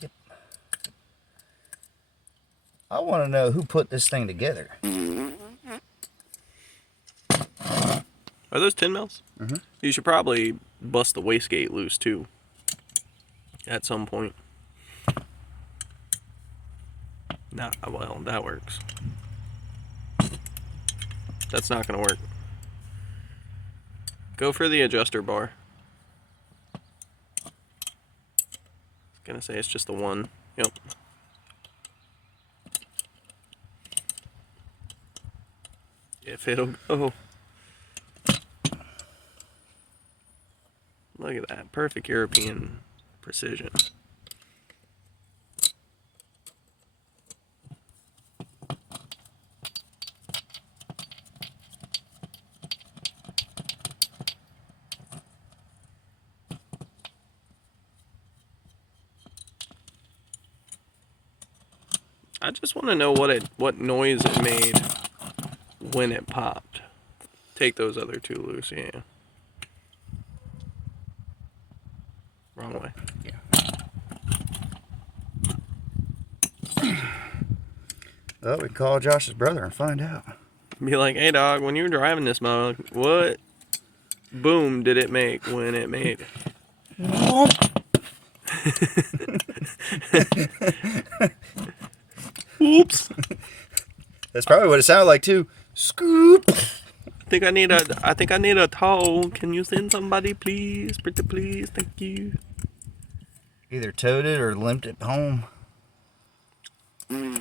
Yep. I want to know who put this thing together. Are those 10 mils? You should probably bust the wastegate loose too. At some point. Nah, well, that works. That's not gonna work. Go for the adjuster bar. I was gonna say it's just the one. Yep. If it'll go. Look at that. Perfect European precision. I just want to know what noise it made when it popped. Take those other two loose, yeah. Wrong way. Yeah. Well, we can call Josh's brother and find out. Be like, hey dog, when you were driving this mug, what boom did it make when it made it? Oops. That's probably what it sounded like too. Scoop. I think I need a tow. Can you send somebody, please? Pretty please, thank you. Either towed it or limped it home. If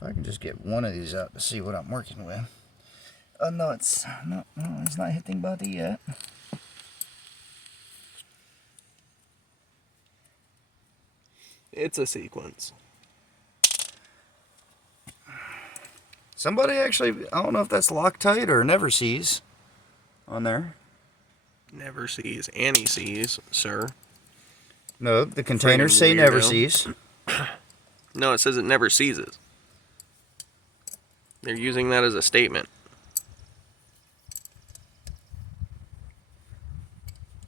I can just get one of these out to see what I'm working with. Oh no, it's not hitting body yet. It's a sequence. Somebody actually, I don't know if that's Loctite or Never Sees on there. Never sees. Annie sees, sir. No, the containers say Never Sees. No, it says it never seizes. They're using that as a statement.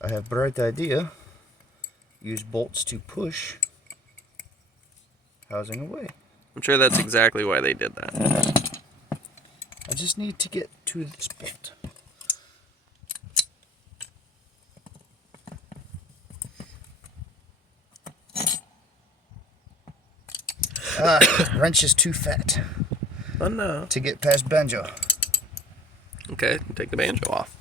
I have a bright idea. Use bolts to push housing away. I'm sure that's exactly why they did that. I just need to get to this bolt. Wrench is too fat. Enough. to get past banjo. Okay, take the banjo off.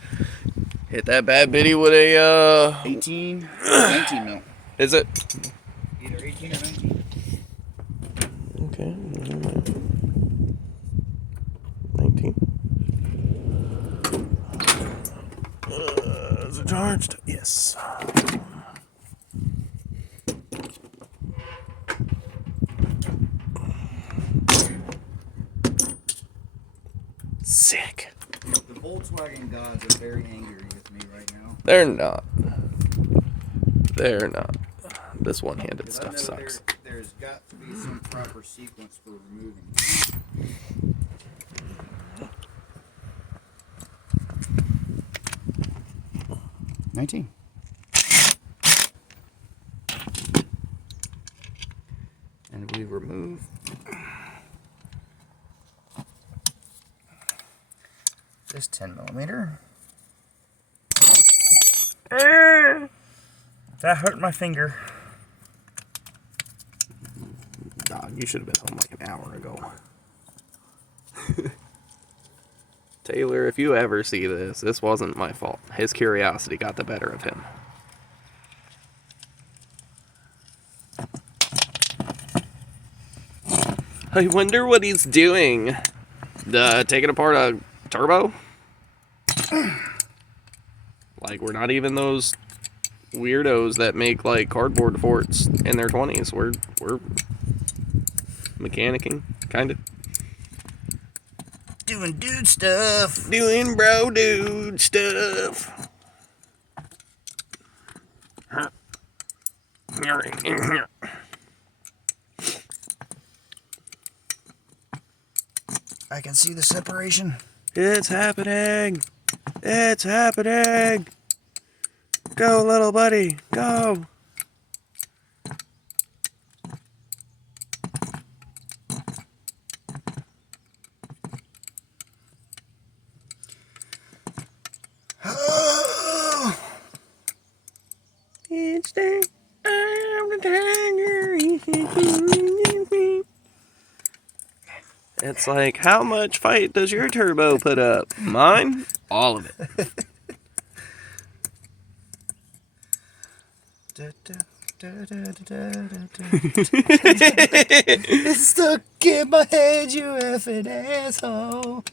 Hit that bad bitty with a 18, 19 mil. Is it? Either 18 or 19. Okay. 19. Is it charged? Yes. Sick. The Volkswagen gods are very angry with me right now. They're not. They're not. This one-handed stuff sucks. There's got to be some proper sequence for removing. 19. And we remove this 10 millimeter. That hurt my finger. Dog, you should have been home like an hour ago. Taylor, if you ever see this, this wasn't my fault. His curiosity got the better of him. I wonder what he's doing. Taking apart a turbo? Like, we're not even those weirdos that make, like, cardboard forts in their 20s. We're mechanicking, kind of. Doing dude stuff. Doing bro dude stuff. I can see the separation. It's happening. It's happening. Go, little buddy. Go. Oh. It's the eye of the tiger. It's like, how much fight does your turbo put up? Mine? All of it. It's stuck in my head, you effing asshole.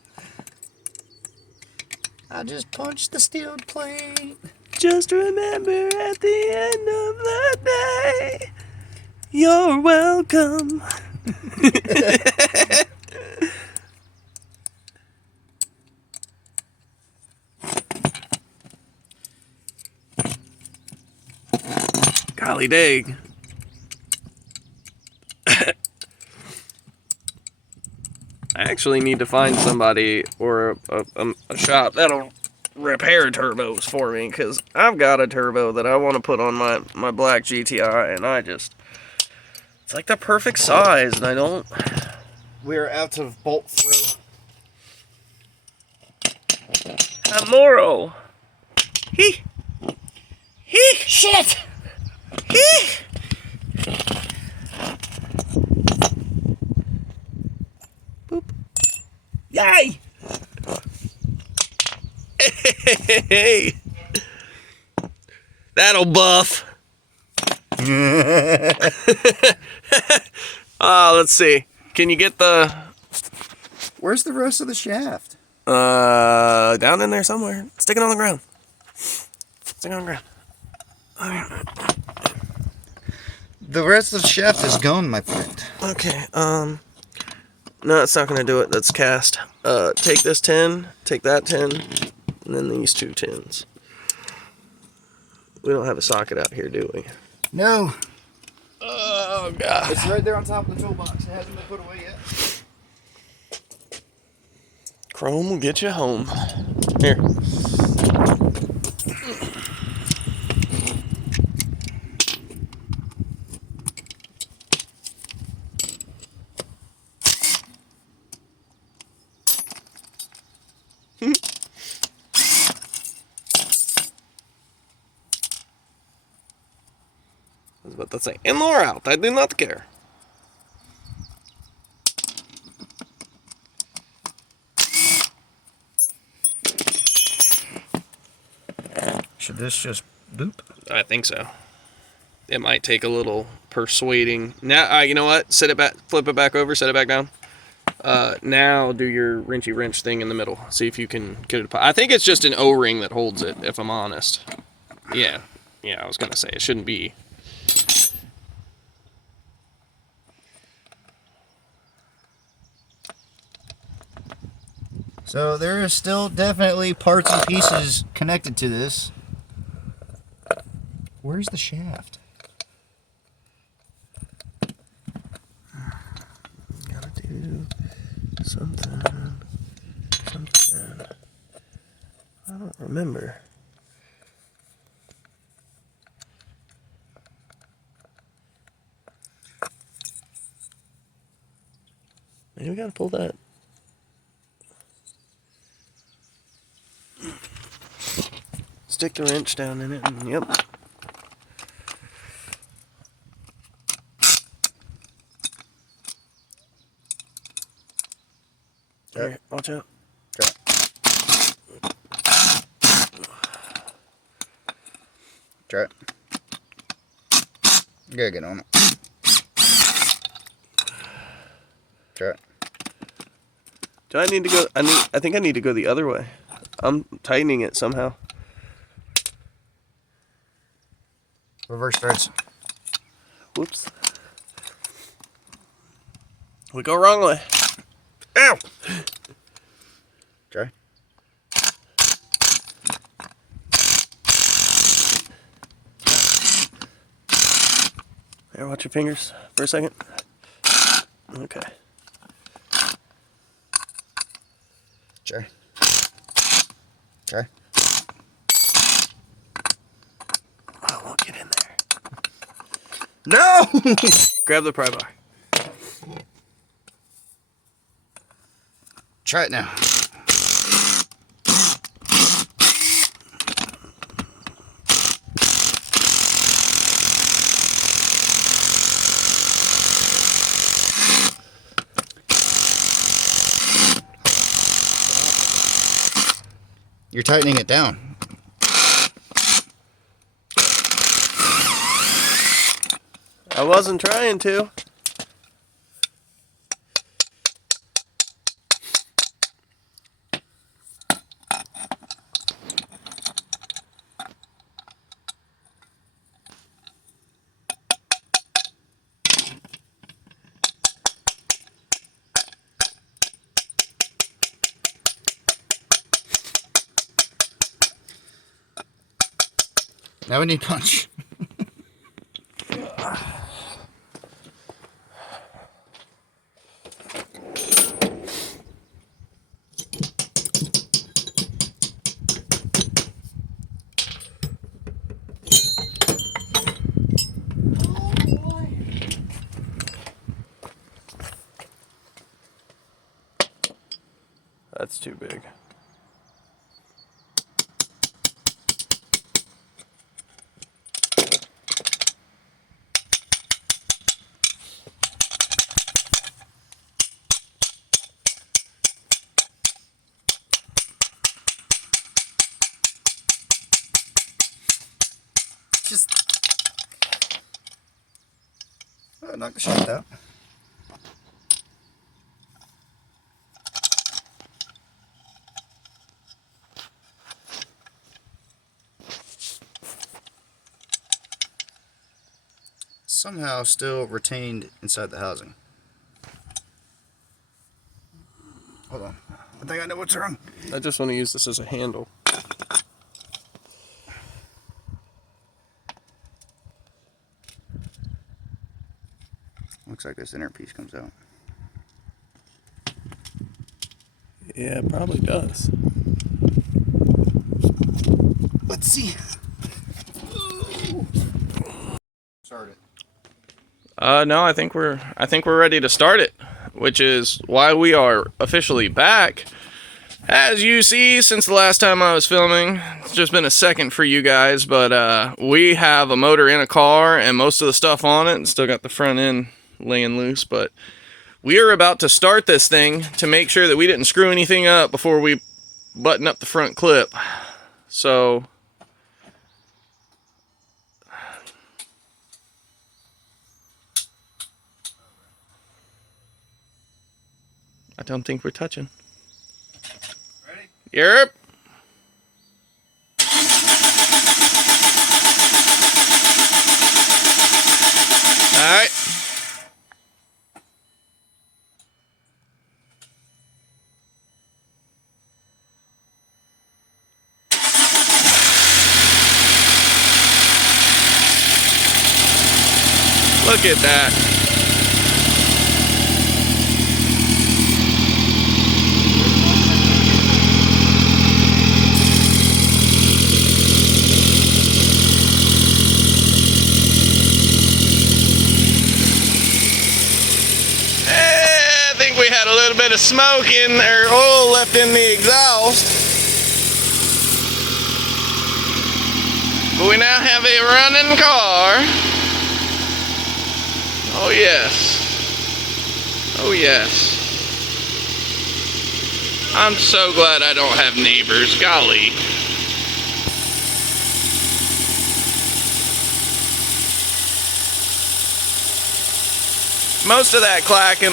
I just punched the steel plate. Just remember at the end of the day, you're welcome. Golly dag. I actually need to find somebody or a shop that'll repair turbos for me, because I've got a turbo that I want to put on my black GTI, and it's like the perfect size, and I don't. We're out of bolt throw. Amoro. He. Shit! Boop. Yay! Hey. That'll buff. Let's see. Can you get the... Where's the rest of the shaft? Down in there somewhere. Stick it on the ground. Stick it on the ground. The rest of the shaft is gone, my friend. Okay, no, that's not gonna do it. That's cast. Take this tin, take that tin, and then these two tins. We don't have a socket out here, do we? No. Oh, God. It's right there on top of the toolbox. It hasn't been put away yet. Chrome will get you home. Here. I was about to say, in or out, I do not care. Should this just boop? I think so. It might take a little persuading. Now, you know what? Set it back, flip it back over, set it back down. Now do your wrenchy wrench thing in the middle. See if you can get it. I think it's just an O-ring that holds it, if I'm honest. Yeah, I was gonna say it shouldn't be. So there is still definitely parts and pieces connected to this. Where's the shaft? Gotta do something. I don't remember. Maybe we gotta pull that. Stick the wrench down in it, and yep. Here, watch out. Try it. You gotta get on it. Try it. Do I need to go? I think I need to go the other way. I'm tightening it somehow. Reverse threads. Whoops. We go wrong way. Ow! Try. There, watch your fingers for a second. Okay. Try. Try. Oh, it won't get in there. No! Grab the pry bar. Try it now. You're tightening it down. I wasn't trying to. Now we need punch. That's too big. Just knock the shaft out. Somehow still retained inside the housing. Hold on. I think I know what's wrong. I just want to use this as a handle. Looks like this inner piece comes out. Yeah, it probably does. Let's see. Start it. No, I think we're ready to start it, which is why we are officially back. As you see, since the last time I was filming, it's just been a second for you guys, but we have a motor in a car and most of the stuff on it, and still got the front end laying loose, but we are about to start this thing to make sure that we didn't screw anything up before we button up the front clip. So I don't think we're touching. Ready? Yep. All right. Look at that. I think we had a little bit of smoke in or oil left in the exhaust. But we now have a running car. Oh yes. Oh yes. I'm so glad I don't have neighbors, golly. Most of that clacking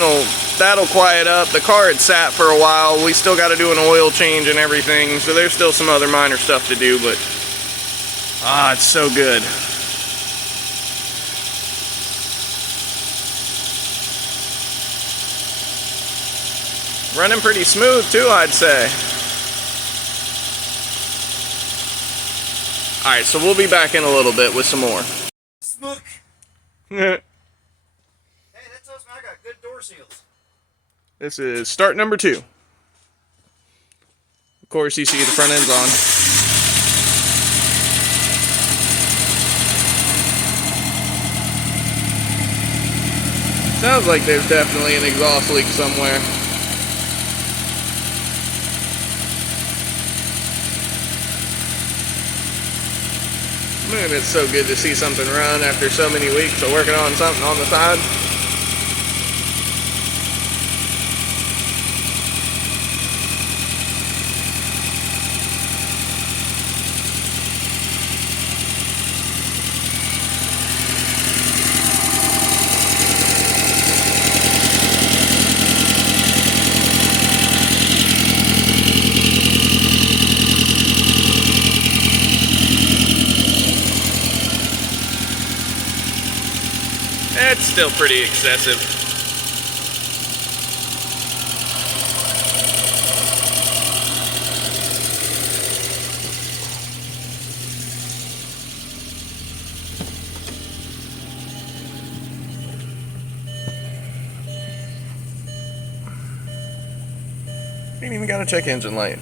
that'll quiet up. The car had sat for a while. We still got to do an oil change and everything, so there's still some other minor stuff to do, but it's so good. Running pretty smooth too, I'd say. Alright, so we'll be back in a little bit with some more. Smoke. Hey, that tells me I got good door seals. This is start number 2. Of course, you see the front end's on. Sounds like there's definitely an exhaust leak somewhere. Man, it's so good to see something run after so many weeks of working on something on the side. It's still pretty excessive. Ain't even gotta check engine light.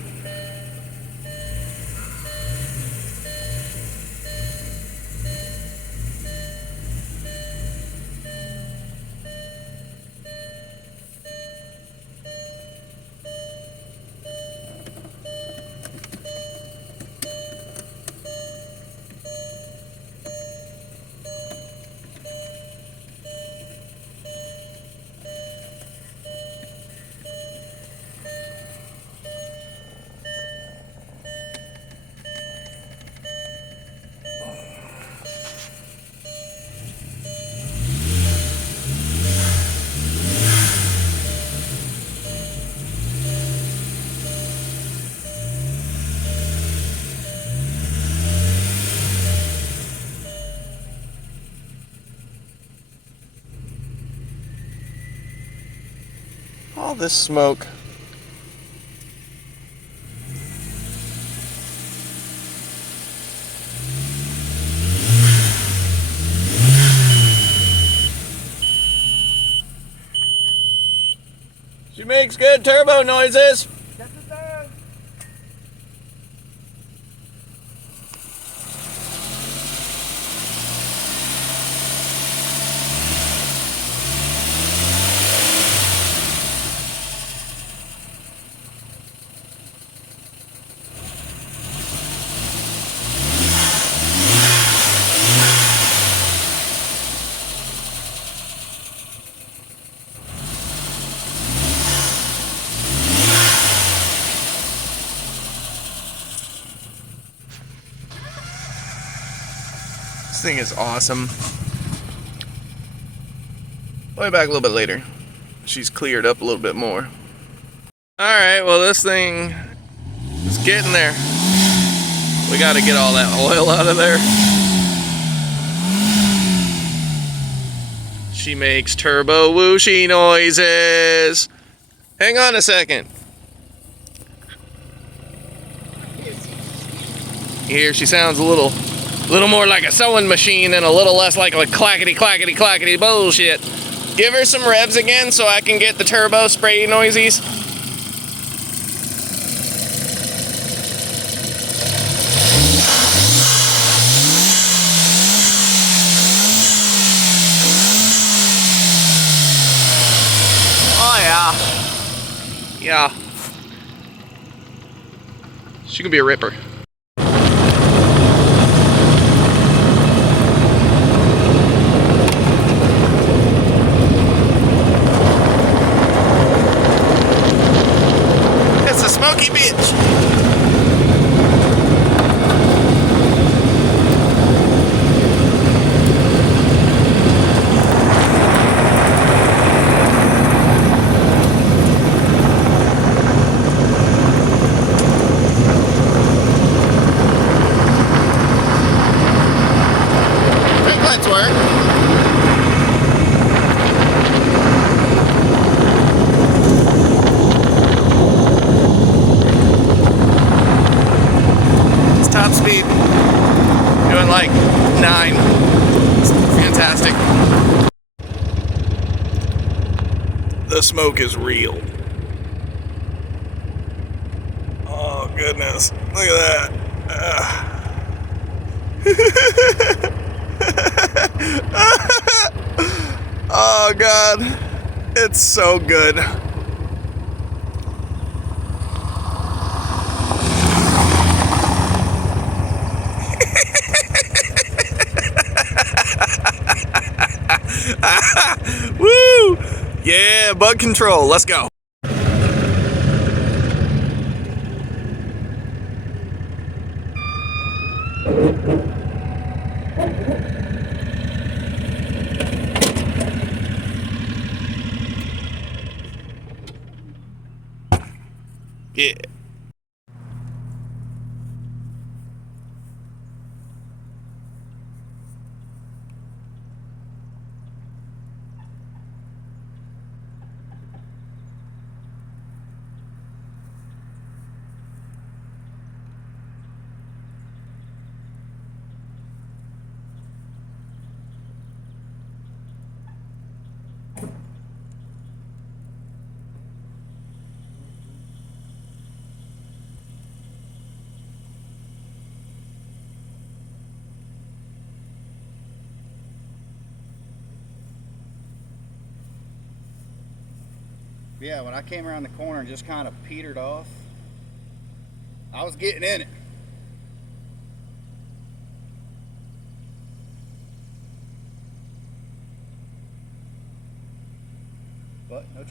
All this smoke. She makes good turbo noises. This thing is awesome. Way back a little bit later. She's cleared up a little bit more. Alright, well this thing is getting there. We gotta get all that oil out of there. She makes turbo whooshy noises. Hang on a second. Here she sounds a little more like a sewing machine and a little less like a clackety clackety clackety bullshit. Give her some revs again so I can get the turbo spray noisies. Oh yeah. Yeah. She can be a ripper. It's a smoky bitch. Let's work. It's top speed. Doing like 9. It's fantastic. The smoke is real. Oh goodness. Look at that. Oh god, it's so good. Woo! Yeah, bug control, let's go. Yeah. Yeah, when I came around the corner and just kind of petered off, I was getting in it. But no